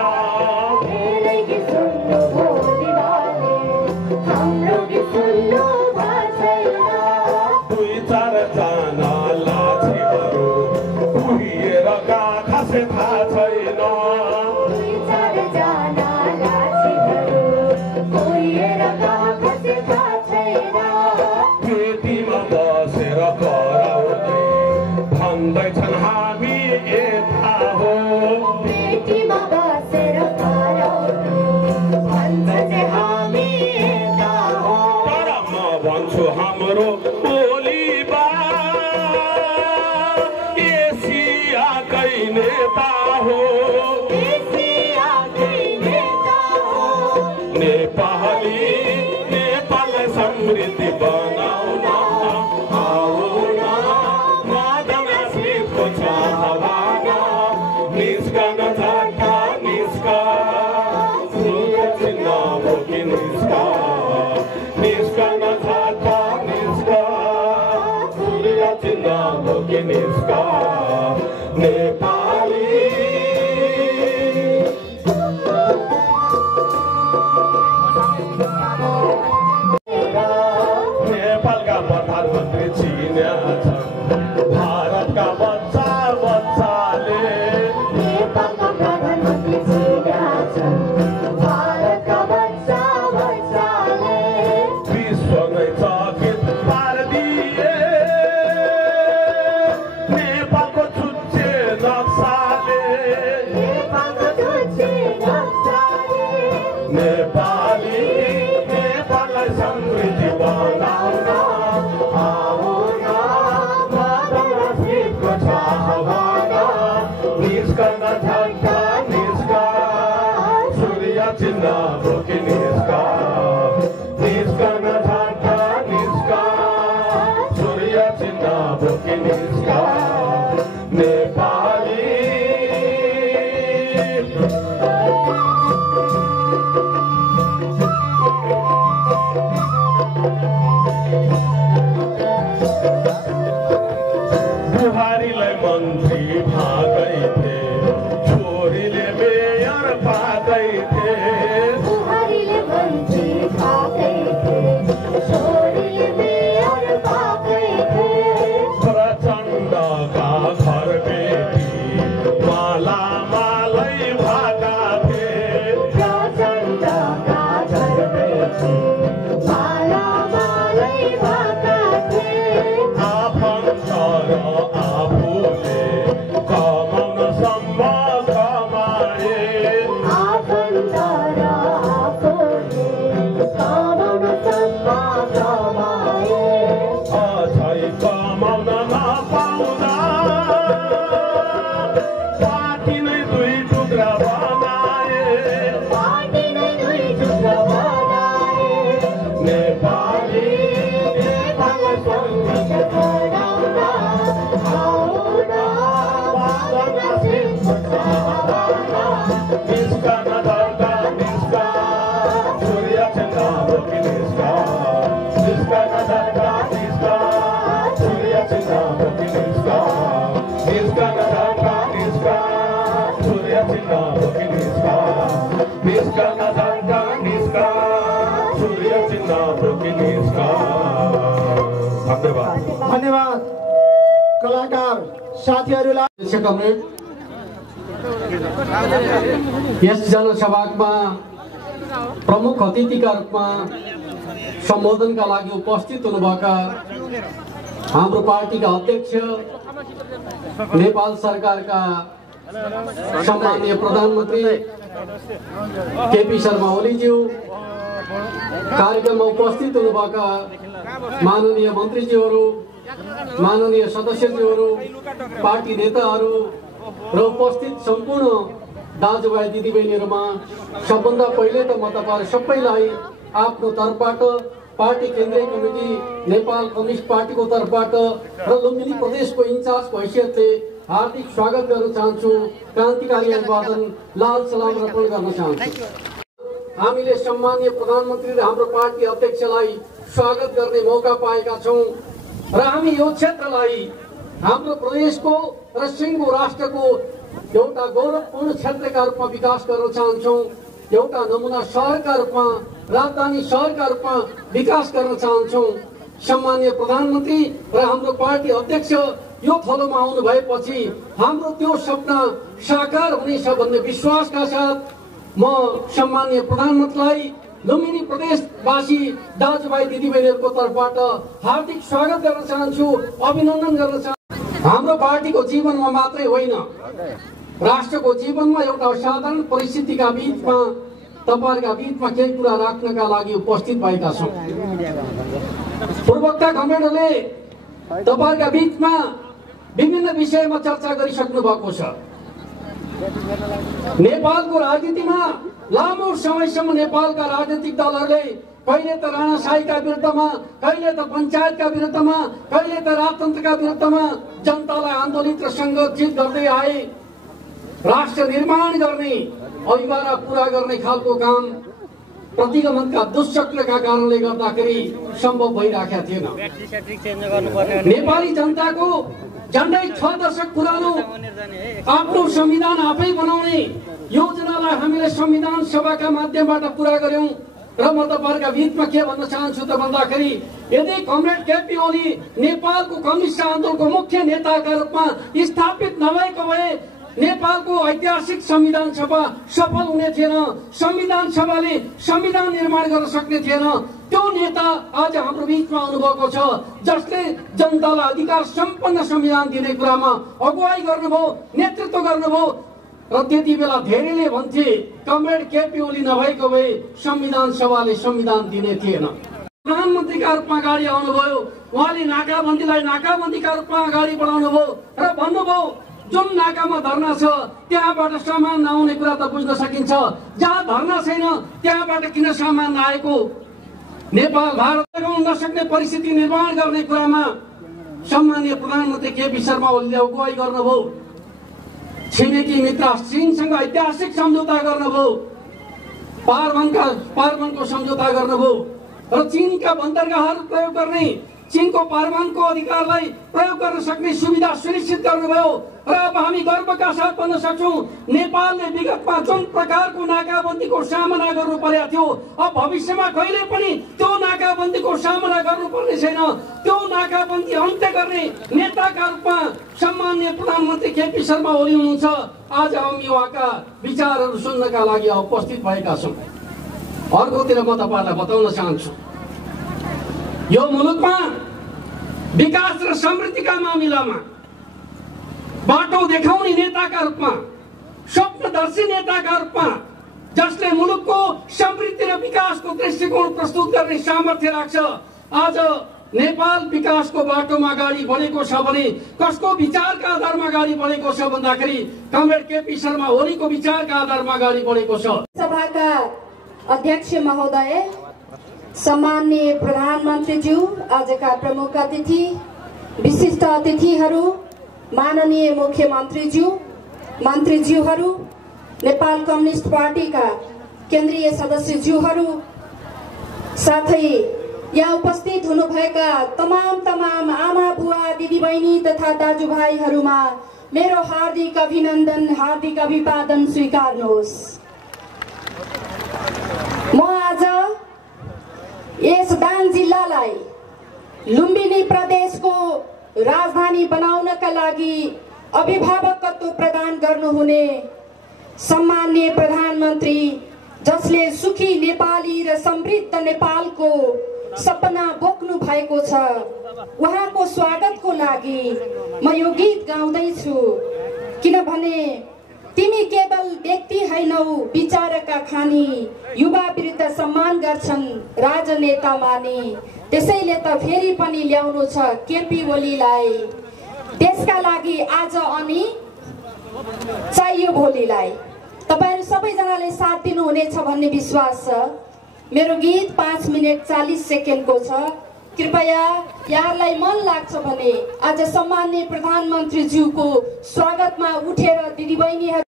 छैन पेटीमा बसेर कराउने भन्दैछन् हामी यता हो पेटीमा बसेर कराउने भन्छ हामी यता हो तर म भन्छु हाम्रो बोलीबा एसियाकै नेता हो नेपाली नेपाललाई समृद्धि बनाउन आउन मदन सिंहको छ हवाना निस्कन झट्टा निस्का सूर्य चिन्ह बोकी निस्का निस्कन झट्टा निस्का सूर्य चिन्ह बोकी निस्का नेपाली नेपालका प्रधानमन्त्री चिन्या छन् भारतका बच्चा बच्चाले नेपालका प्रधानमन्त्री चिन्या छन् भारतका बच्चा बच्चाले विश्व नै चकित पारिदिए नेपालको छुच्चे नक्साले नेपालको छुच्चे नक्साले नेपाली नेपाललाई समृद्धि बनाउन आउन मदन सिंहको छ हवाना निस्कन झट्टा निस्का सूर्य चिन्ह बोकी निस्का निस्कन झट्टा निस्का सूर्य चिन्ह बोकी निस्का नेपाली बुहारीलाई मन्त्री भागै थिए छोरीले मेयर पाकै थिए बुहारीले मन्त्री भागै थिए छोरीले मेयर पाकै थिए प्रचण्डका घर बेटी माला मालै भागा थिए प्रचण्डका घर बेटी माला मालै भागा थिए आफन्त र आफूले कमाउन सम्भव कमाए आफन्त र आफूले कमाउन सम्भव कमाए अझै कमाउन नपाउँदा पार्टी नै दुई टुक्रा बनाए पार्टी नै दुई टुक्रा बनाए नेपाली नेपाललाई समृद्ध बनाउन आउन मदन सिंहको छ हवाना निस्कन झट्टा निस्का सूर्य चिन्ह बोकी निस्का निस्कन झट्टा निस्का सूर्य चिन्ह बोकी निस्का निस्कन झट्टा निस्का सूर्य चिन्ह बोकी निस्का निस्कन झट्टा निस्का सूर्य चिन्ह बोकी निस्का धन्यवाद धन्यवाद कलाकार साथीहरूलाई यस जनसभामा प्रमुख अतिथिका रूपमा सम्बोधनका लागि उपस्थित हुनुभएका हाम्रो पार्टीका अध्यक्ष नेपाल सरकारका सम्माननीय प्रधानमन्त्री केपी शर्मा ओलीज्यू कार्यक्रममा उपस्थित हुनुभएका माननीय मन्त्रीज्यूहरू माननीय सदस्यज्यूहरू पार्टी नेताहरू र उपस्थित सम्पूर्ण दाजुभाइ दिदीबहिनीहरूमा सबभन्दा पहिले त म तपाईहरु सबैलाई आफ्नो तर्फबाट पार्टी केन्द्रीय कमिटी नेपाल कम्युनिस्ट पार्टीको तर्फबाट र लुम्बिनी प्रदेशको इन्चार्जको हैसियतले हार्दिक स्वागत गर्न चाहन्छु। क्रान्तिकारी अभिवादन लाल सलाम अर्पण गर्न चाहन्छु। हामीले सम्माननीय प्रधानमन्त्री र हाम्रो पार्टी अध्यक्षलाई स्वागत गर्ने मौका पाएका छौं र हामी यो क्षेत्रलाई हाम्रो प्रदेशको र सिङ्गो राष्ट्रको एउटा गौरवपूर्ण क्षेत्रका रूपमा विकास गर्न चाहन्छौं। एउटा नमुना शहरका रूपमा राजधानी शहरका रूपमा विकास गर्न चाहन्छौं। सम्माननीय प्रधानमन्त्री र हाम्रो पार्टी अध्यक्ष यो थलोमा आउनु भएपछि हाम्रो त्यो सपना साकार हुनेछ भन्ने विश्वासका साथ म सम्माननीय प्रधानमन्त्रीलाई लुम्बिनी प्रदेशवासी दाजुभाइ दिदीबहिनीहरूको तर्फबाट हार्दिक स्वागत गर्न चाहन्छु, अभिनन्दन गर्न चाहन्छु। हाम्रो पार्टीको जीवनमा मात्रै होइन, राष्ट्रको जीवनमा एउटा असाधारण परिस्थितिका बीचमा तपाईहरुका बीचमा केही कुरा राख्नका लागि उपस्थित भएका छौं। पूर्वोक्त कमरेडले तपाईहरुका बीचमा विभिन्न विषयमा चर्चा गरिसक्नु भएको छ। नेपालको राजनीतिमा लामो समयसम्म नेपालका राजनीतिक दलहरूले कहिले त राणाशाहीका विरुद्धमा, कहिले त पञ्चायतका विरुद्धमा, कहिले त राजतन्त्रका विरुद्धमा जनतालाई आन्दोलित र संगठित गर्दै आए। राष्ट्र निर्माण गर्ने, अभिवारा पूरा गर्ने खालको काम प्रतिगमनका दुष्चक्रका कारणले गर्दाखेरि सम्भव भइराखेका थिएन। नेपाली जनताको झन्डै 6 दशक पुरानो आफ्नो संविधान आफै बनाउने योजनालाई हामीले संविधान सभाका माध्यमबाट पूरा गर्यौं। र म तपाईहरुका बीचमा के भन्न चाहन्छु त भन्दाखेरि यदि कमरेड केपी ओली नेपालको कम्युनिस्ट आन्दोलनको मुख्य नेताका रूपमा स्थापित नभएको भए नेपालको ऐतिहासिक संविधान सभा सफल हुने थिएन, संविधान सभाले संविधान निर्माण गर्न सक्ने थिएन। त्यो नेता आज हाम्रो बीचमा आउनुभएको छ जसले जनतालाई अधिकार सम्पन्न संविधान दिने कुरामा अगुवाई गर्नुभयो, नेतृत्व गर्नुभयो। र त्यति बेला धेरैले भन्थे कमरेड केपी ओली नभएको भए संविधान सभाले संविधान दिने थिएन। प्रधानमन्त्रीका रूपमा अगाडि आउनुभयो, उहाँले नाकाबन्दीलाई नाकाबन्दीका रूपमा अगाडि बढाउनु भयो र भन्नुभयो जुन नाकामा धरना छ त्यहाँबाट सामान नआउने कुरा त बुझ्न सकिन्छ, जहाँ धरना छैन त्यहाँबाट किन सामान नआएको। नेपाल भारत लगाउन नसक्ने परिस्थिति निर्माण गर्ने कुरामा सम्माननीय प्रधानमन्त्री केपी शर्मा ओलीले अगुवाई गर्नुभयो। छिमेकी मित्र चीनसँग ऐतिहासिक सम्झौता गर्नुभयो, पारवनको सम्झौता गर्नुभयो र चीनका बन्दरगाहहरू प्रयोग गर्ने, चीनको पारवनको अधिकारलाई प्रयोग गर्न सक्ने सुविधा सुनिश्चित गर्नुभयो। र अब हामी गर्वका साथ भन्न सक्छौं नेपालले विगतमा जुन प्रकारको नाकाबन्दीको सामना गर्नु परेको थियो अब भविष्यमा कहिले पनि त्यो नाकाबन्दीको सामना गर्नुपर्ने छैन। त्यो नाकाबन्दी अन्त्य गर्ने नेताका रूपमा सम्माननीय प्रधानमन्त्री केपी शर्मा ओली हुनुहुन्छ। आज हामी उहाँका विचारहरू सुन्नका लागि उपस्थित भएका छौं। अर्कोतिर म तपाईहरुलाई बताउन चाहन्छु यो मुलुकमा विकास र समृद्धिका मामिलामा बाटो देखाउने नेताका रूपमा, स्वप्नदर्शी नेताका रूपमा जसले मुलुकको समृद्धि र विकासको दृष्टिकोण प्रस्तुत गर्ने सामर्थ्य राख्छ। आज नेपाल विकासको बाटोमा अगाडि बढेको छ भने कसको विचारका आधारमा अगाडि बढेको छ भन्दाखेरि कमरेड केपी शर्मा ओलीको विचारका आधारमा अगाडि बढेको छ। सभाका अध्यक्ष महोदय, सम्माननीय प्रधानमन्त्रीज्यू, आजका प्रमुख अतिथि, विशिष्ट अतिथिहरू, माननीय मुख्यमन्त्रीज्यू, मन्त्रीज्यूहरू, नेपाल कम्युनिस्ट पार्टीका केन्द्रीय सदस्यज्यूहरू, साथै यहाँ उपस्थित हुनुभएका तमाम आमा बुवा दिदीबहिनी तथा दाजुभाइहरूमा मेरो हार्दिक अभिनन्दन, हार्दिक अभिवादन स्वीकार्नुहोस्। म आज यस दाङ जिल्लालाई लुम्बिनी प्रदेशको राजधानी बनाउनका लागि अभिभावकत्व प्रदान गर्नुहुने सम्माननीय प्रधानमन्त्री जसले सुखी नेपाली र समृद्ध नेपालको सपना बोक्नु भएको छ, उहाँको स्वागतको लागि म यो गीत गाउँदैछु। किनभने तिमी केवल व्यक्ति हैनौ विचारका खानी, युवा विरुद्ध सम्मान गर्छन् राजनेता मानी। त्यसैले त फेरि पनि ल्याउनु छ केपी ओलीलाई देशका लागि आज अनि चाहियो भोलिलाई। तपाईहरु सबैजनाले साथ दिनुहुनेछ भन्ने विश्वास छ। मेरो गीत 5 मिनेट 40 सेकेन्डको छ। कृपया यहाँलाई मन लाग्छ भने आज सम्माननीय प्रधानमन्त्रीज्यूको स्वागतमा उठेर दिदीबहिनीहरू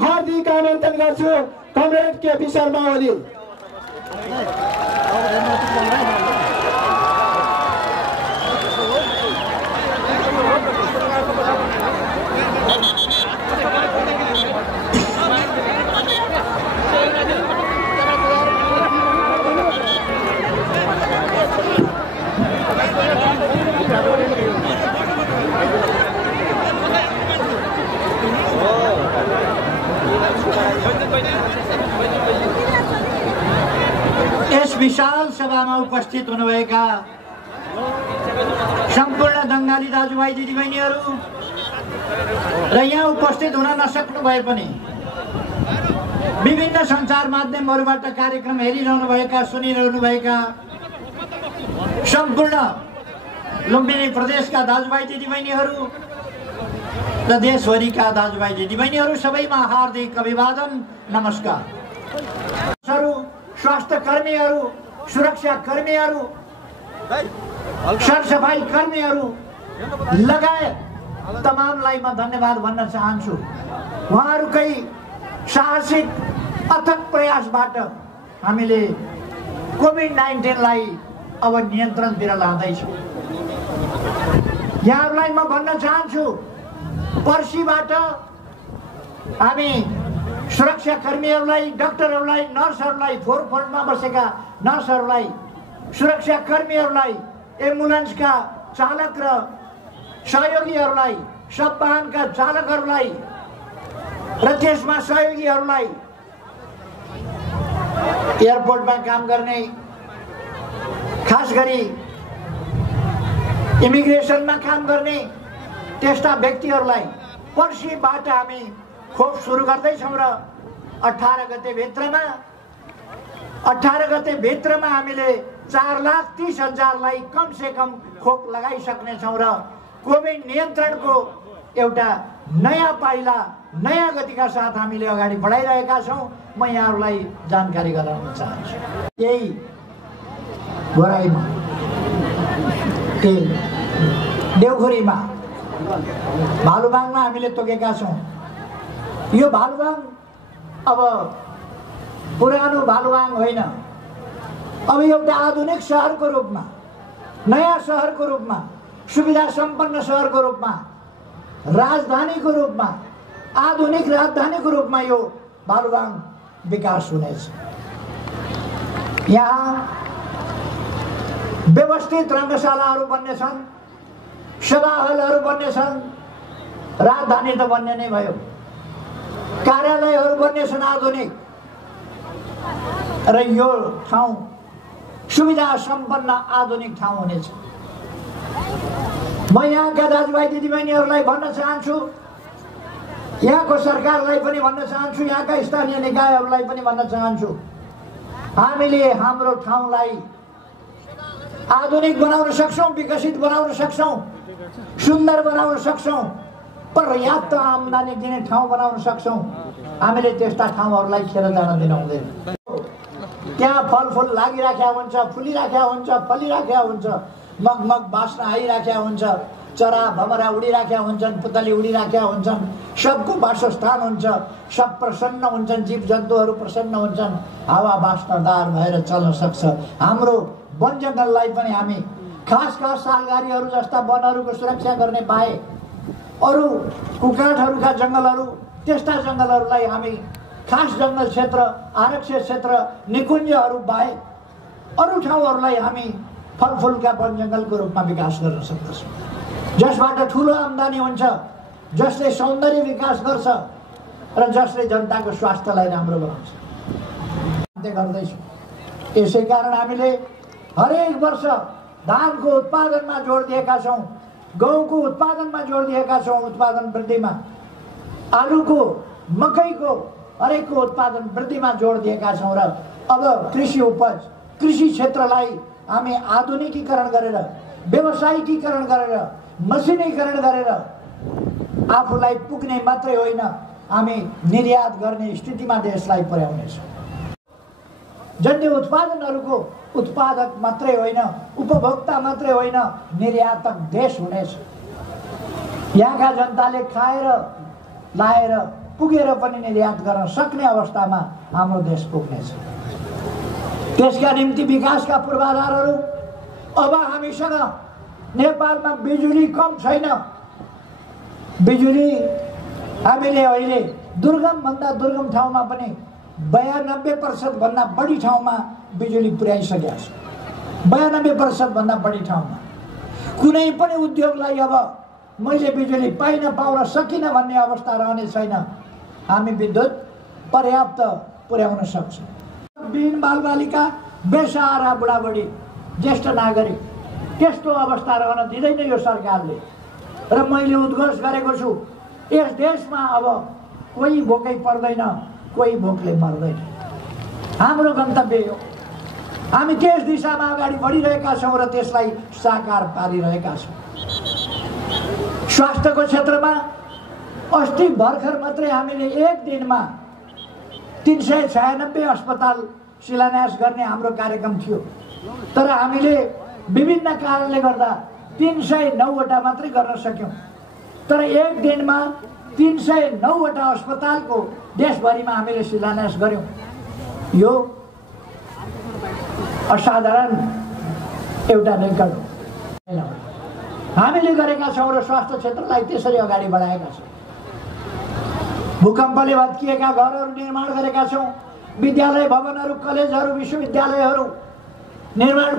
हार्दिक आमन्त्रण गर्छु कमरेड केपी शर्मा ओली। यस विशाल सभामा उपस्थित हुनुभएका सम्पूर्ण बङ्गाली दाजुभाइ दिदीबहिनीहरू र यहाँ उपस्थित हुन नसक्नु भए पनि विभिन्न सञ्चार माध्यमहरूबाट कार्यक्रम हेरिरहनुभएका सुनिरहनुभएका सम्पूर्ण लुम्बिनी प्रदेशका दाजुभाइ दिदीबहिनीहरू र देशभरिका दाजुभाइ दिदीबहिनीहरू सबैमा हार्दिक अभिवादन नमस्कार। स्वास्थ्य कर्मीहरू, सुरक्षा कर्मीहरू, सरसफाई कर्मीहरू लगायत तमामलाई म धन्यवाद भन्न चाहन्छु। उहाँहरूकै साहसिक अथक प्रयासबाट हामीले कोभिड-19 लाई अब नियन्त्रणतिर लाँदैछौँ। यहाँहरूलाई म भन्न चाहन्छु, पर्सिबाट हामी सुरक्षा कर्मीहरूलाई, डाक्टरहरूलाई, नर्सहरूलाई, फोहोर फन्डमा बसेका नर्सहरूलाई, सुरक्षा कर्मीहरूलाई, एम्बुलेन्सका चालक र सहयोगीहरूलाई, सब वाहनका चालकहरूलाई र त्यसमा सहयोगीहरूलाई, एयरपोर्टमा काम गर्ने, खास गरी इमिग्रेसनमा काम गर्ने त्यस्ता व्यक्तिहरूलाई पर्सिबाट हामी खोप सुरु गर्दैछौँ र 18 गते भित्रमा हामीले 4,30,000लाई कम से कम खोप लगाइसक्नेछौँ र कोभिड नियन्त्रणको एउटा नयाँ पाइला, नयाँ गतिका साथ हामीले अगाडि बढाइरहेका छौँ। म यहाँहरूलाई जानकारी गराउन चाहन्छु। यही घोराइमा, देवखुरीमा, भालुबाङमा हामीले तोकेका छौँ। यो भालुबाङ अब पुरानो भालुबाङ होइन, अब एउटा आधुनिक सहरको रूपमा, नयाँ सहरको रूपमा, सुविधा सम्पन्न सहरको रूपमा, राजधानीको रूपमा, आधुनिक राजधानीको रूपमा यो भालुबाङ विकास हुनेछ। यहाँ व्यवस्थित रङ्गशालाहरू बन्नेछन्, सभा हलहरू बन्नेछन्, राजधानी त बन्ने नै भयो, कार्यालयहरू बन्नेछन् आधुनिक, र यो ठाउँ सुविधा सम्पन्न आधुनिक ठाउँ हुनेछ। म यहाँका दाजुभाइ दिदीबहिनीहरूलाई भन्न चाहन्छु, यहाँको सरकारलाई पनि भन्न चाहन्छु, यहाँका स्थानीय निकायहरूलाई पनि भन्न चाहन्छु, हामीले हाम्रो ठाउँलाई आधुनिक बनाउन सक्छौँ, विकसित बनाउन सक्छौँ, सुन्दर बनाउन सक्छौँ, पर्याप्त आम्दानी दिने ठाउँ बनाउन सक्छौँ। हामीले त्यस्ता ठाउँहरूलाई खेर जान दिन हुँदैन। त्यहाँ फलफुल लागिराखेका हुन्छ, फुलिराखेका हुन्छ, फलिराखेका हुन्छ, मगमग बास्ना आइराखेका हुन्छ, चरा भमरा उडिराखेका हुन्छन्, पुतली उडिराखेका हुन्छन्, सबको वासस्थान हुन्छ, सब प्रसन्न हुन्छन्, जीव जन्तुहरू प्रसन्न हुन्छन्, हावा बास्नदार भएर चल्न सक्छ। हाम्रो वन जङ्गललाई पनि हामी खास खास सालगारीहरू जस्ता वनहरूको सुरक्षा गर्ने बाहे अरू कुकाठहरूका जङ्गलहरू, त्यस्ता जङ्गलहरूलाई हामी खास जङ्गल क्षेत्र, आरक्षित क्षेत्र, निकुञ्जहरू बाहे अरू ठाउँहरूलाई हामी फलफुलका वन जङ्गलको रूपमा विकास गर्न सक्दछौँ, जसबाट ठुलो आम्दानी हुन्छ, जसले सौन्दर्य विकास गर्छ र जसले जनताको स्वास्थ्यलाई राम्रो बनाउँछ। गर्दैछौँ। यसै कारण हामीले हरेक वर्ष धानको उत्पादनमा जोड दिएका छौँ, गहुँको उत्पादनमा जोड दिएका छौँ, उत्पादन वृद्धिमा, आलुको, मकैको, हरेकको उत्पादन वृद्धिमा जोड दिएका छौँ। र अब कृषि उपज, कृषि क्षेत्रलाई हामी आधुनिकीकरण गरेर, व्यावसायिकीकरण गरेर, मसिनीकरण गरेर आफूलाई पुग्ने मात्रै होइन, हामी निर्यात गर्ने स्थितिमा देशलाई पुर्याउनेछौँ। जन्य उत्पादनहरूको उत्पादक मात्रै होइन, उपभोक्ता मात्रै होइन, निर्यातक देश हुनेछ। यहाँका जनताले खाएर लाएर पुगेर पनि निर्यात गर्न सक्ने अवस्थामा हाम्रो देश पुग्नेछ। त्यसका निम्ति विकासका पूर्वाधारहरू अब हामीसँग नेपालमा बिजुली कम छैन। बिजुली हामीले अहिले दुर्गमभन्दा दुर्गम ठाउँमा पनि 92% भन्दा बढी ठाउँमा बिजुली पुर्याइसकेका छ। 92% भन्दा बढी ठाउँमा कुनै पनि उद्योगलाई अब मैले बिजुली पाउन सकिनँ भन्ने अवस्था रहने छैन। हामी विद्युत पर्याप्त पुर्याउन सक्छौँ। बिन बालबालिका, बेसहारा बुढाबुढी, ज्येष्ठ नागरिक त्यस्तो अवस्था रहन दिँदैन यो सरकारले। र मैले उद्घोष गरेको छु, यस देशमा अब कोही भोकै पर्दैन, कोही भोकले मर्दैन। हाम्रो गन्तव्य हो। हामी त्यस दिशामा अगाडि बढिरहेका छौँ र त्यसलाई साकार पारिरहेका छौँ। स्वास्थ्यको क्षेत्रमा अस्ति भर्खर मात्रै हामीले एक दिनमा 396 अस्पताल शिलान्यास गर्ने हाम्रो कार्यक्रम थियो, तर हामीले विभिन्न कारणले गर्दा 309वटा मात्रै गर्न सक्यौँ। तर एक दिनमा 309वटा अस्पतालको देशभरिमा हामीले शिलान्यास गर्यौँ। यो असाधारण एउटा रेकर्ड हो हामीले गरेका छौँ र स्वास्थ्य क्षेत्रलाई त्यसरी अगाडि बढाएका छौँ। भूकम्पले भत्किएका घरहरू निर्माण गरेका छौँ। विद्यालय भवनहरू, कलेजहरू, विश्वविद्यालयहरू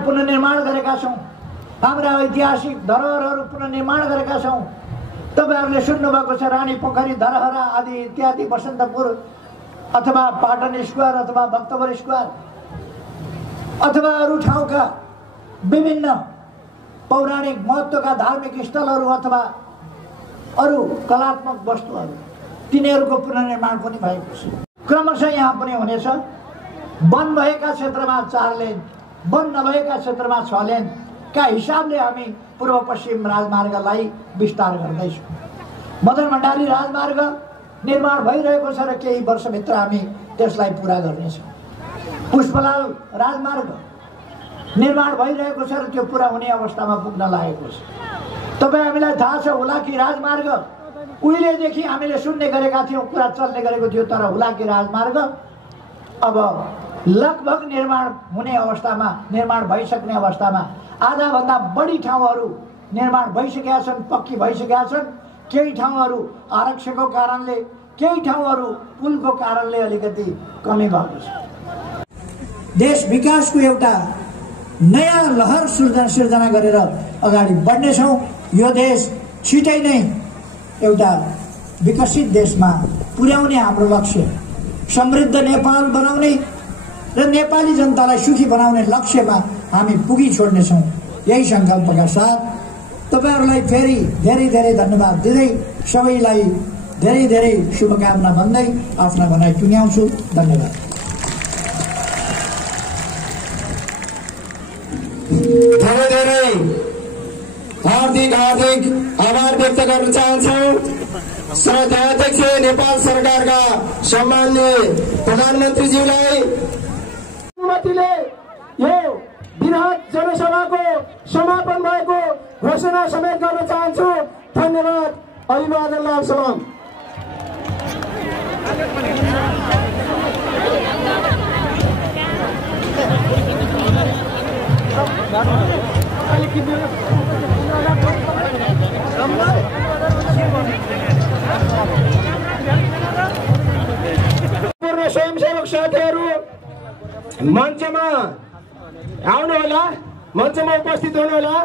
पुनर्निर्माण गरेका छौँ। हाम्रा ऐतिहासिक धरोहरहरू पुनर्निर्माण गरेका छौँ। तपाईँहरूले सुन्नुभएको छ रानी पोखरी, धरहरा आदि इत्यादि, बसन्तपुर अथवा पाटन स्क्वायर अथवा भक्तपुर स्क्वायर अथवा अरू ठाउँका विभिन्न पौराणिक महत्त्वका धार्मिक स्थलहरू अथवा अरू कलात्मक वस्तुहरू, तिनीहरूको पुनर्निर्माण पनि भएको छ। क्रमशः यहाँ पनि हुनेछ। वन भएका क्षेत्रमा 4 लेन, वन नभएका क्षेत्रमा 6 लेन का हिसाबले हामी पूर्व पश्चिम राजमार्गलाई विस्तार गर्दैछौँ। मदन भण्डारी राजमार्ग निर्माण भइरहेको छ र केही वर्षभित्र हामी त्यसलाई पुरा गर्नेछौँ। पुष्पलाल राजमार्ग निर्माण भइरहेको छ र त्यो पुरा हुने अवस्थामा पुग्न लागेको छ। तपाईँ हामीलाई थाहा छ, हुलाकी राजमार्ग उहिलेदेखि हामीले सुन्ने गरेका थियौँ, कुरा चल्ने गरेको थियो, तर हुलाकी राजमार्ग अब लगभग निर्माण हुने अवस्थामा, निर्माण भइसक्ने अवस्थामा, आधाभन्दा बढी ठाउँहरू निर्माण भइसकेका छन्, पक्की भइसकेका छन्। केही ठाउँहरू आरक्षको कारणले, केही ठाउँहरू पुलको कारणले अलिकति कमी भएको छ। देश विकासको एउटा नयाँ लहर सिर्जना गरेर अगाडि बढ्नेछौँ। यो देश छिटै नै एउटा विकसित देशमा पुर्याउने हाम्रो लक्ष्य, समृद्ध नेपाल बनाउने र नेपाली जनतालाई सुखी बनाउने लक्ष्यमा हामी पुगी छोड्नेछौँ। यही सङ्कल्पका साथ तपाईँहरूलाई फेरि धेरै धेरै धन्यवाद दिँदै, सबैलाई धेरै धेरै शुभकामना भन्दै आफ्ना भनाइ टुङ्ग्याउँछु। धन्यवाद। हार्दिक आभार व्यक्त गर्न चाहन्छौँ। श्रद्धाध्यक्ष नेपाल सरकारका सम्माननीय प्रधानमन्त्रीज्यूलाई अनुमतिले यो वृहत जनसभाको समापन भएको घोषणा समेत गर्न चाहन्छु। धन्यवाद। अभिवादन लाल सलाम। स्वयंसेवक साथीहरू मञ्चमा आउनुहोला, मञ्चमा उपस्थित हुनुहोला।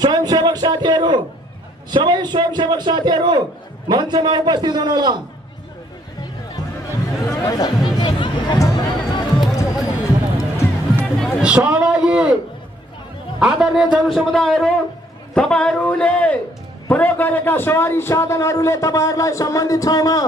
स्वयंसेवक साथीहरू, सबै स्वयंसेवक साथीहरू मञ्चमा उपस्थित हुनुहोला। सहभागी आदरणीय जनसमुदायहरू, तपाईहरूले प्रयोग गरेका सवारी साधनहरूले तपाईहरूलाई सम्बन्धित ठाउँमा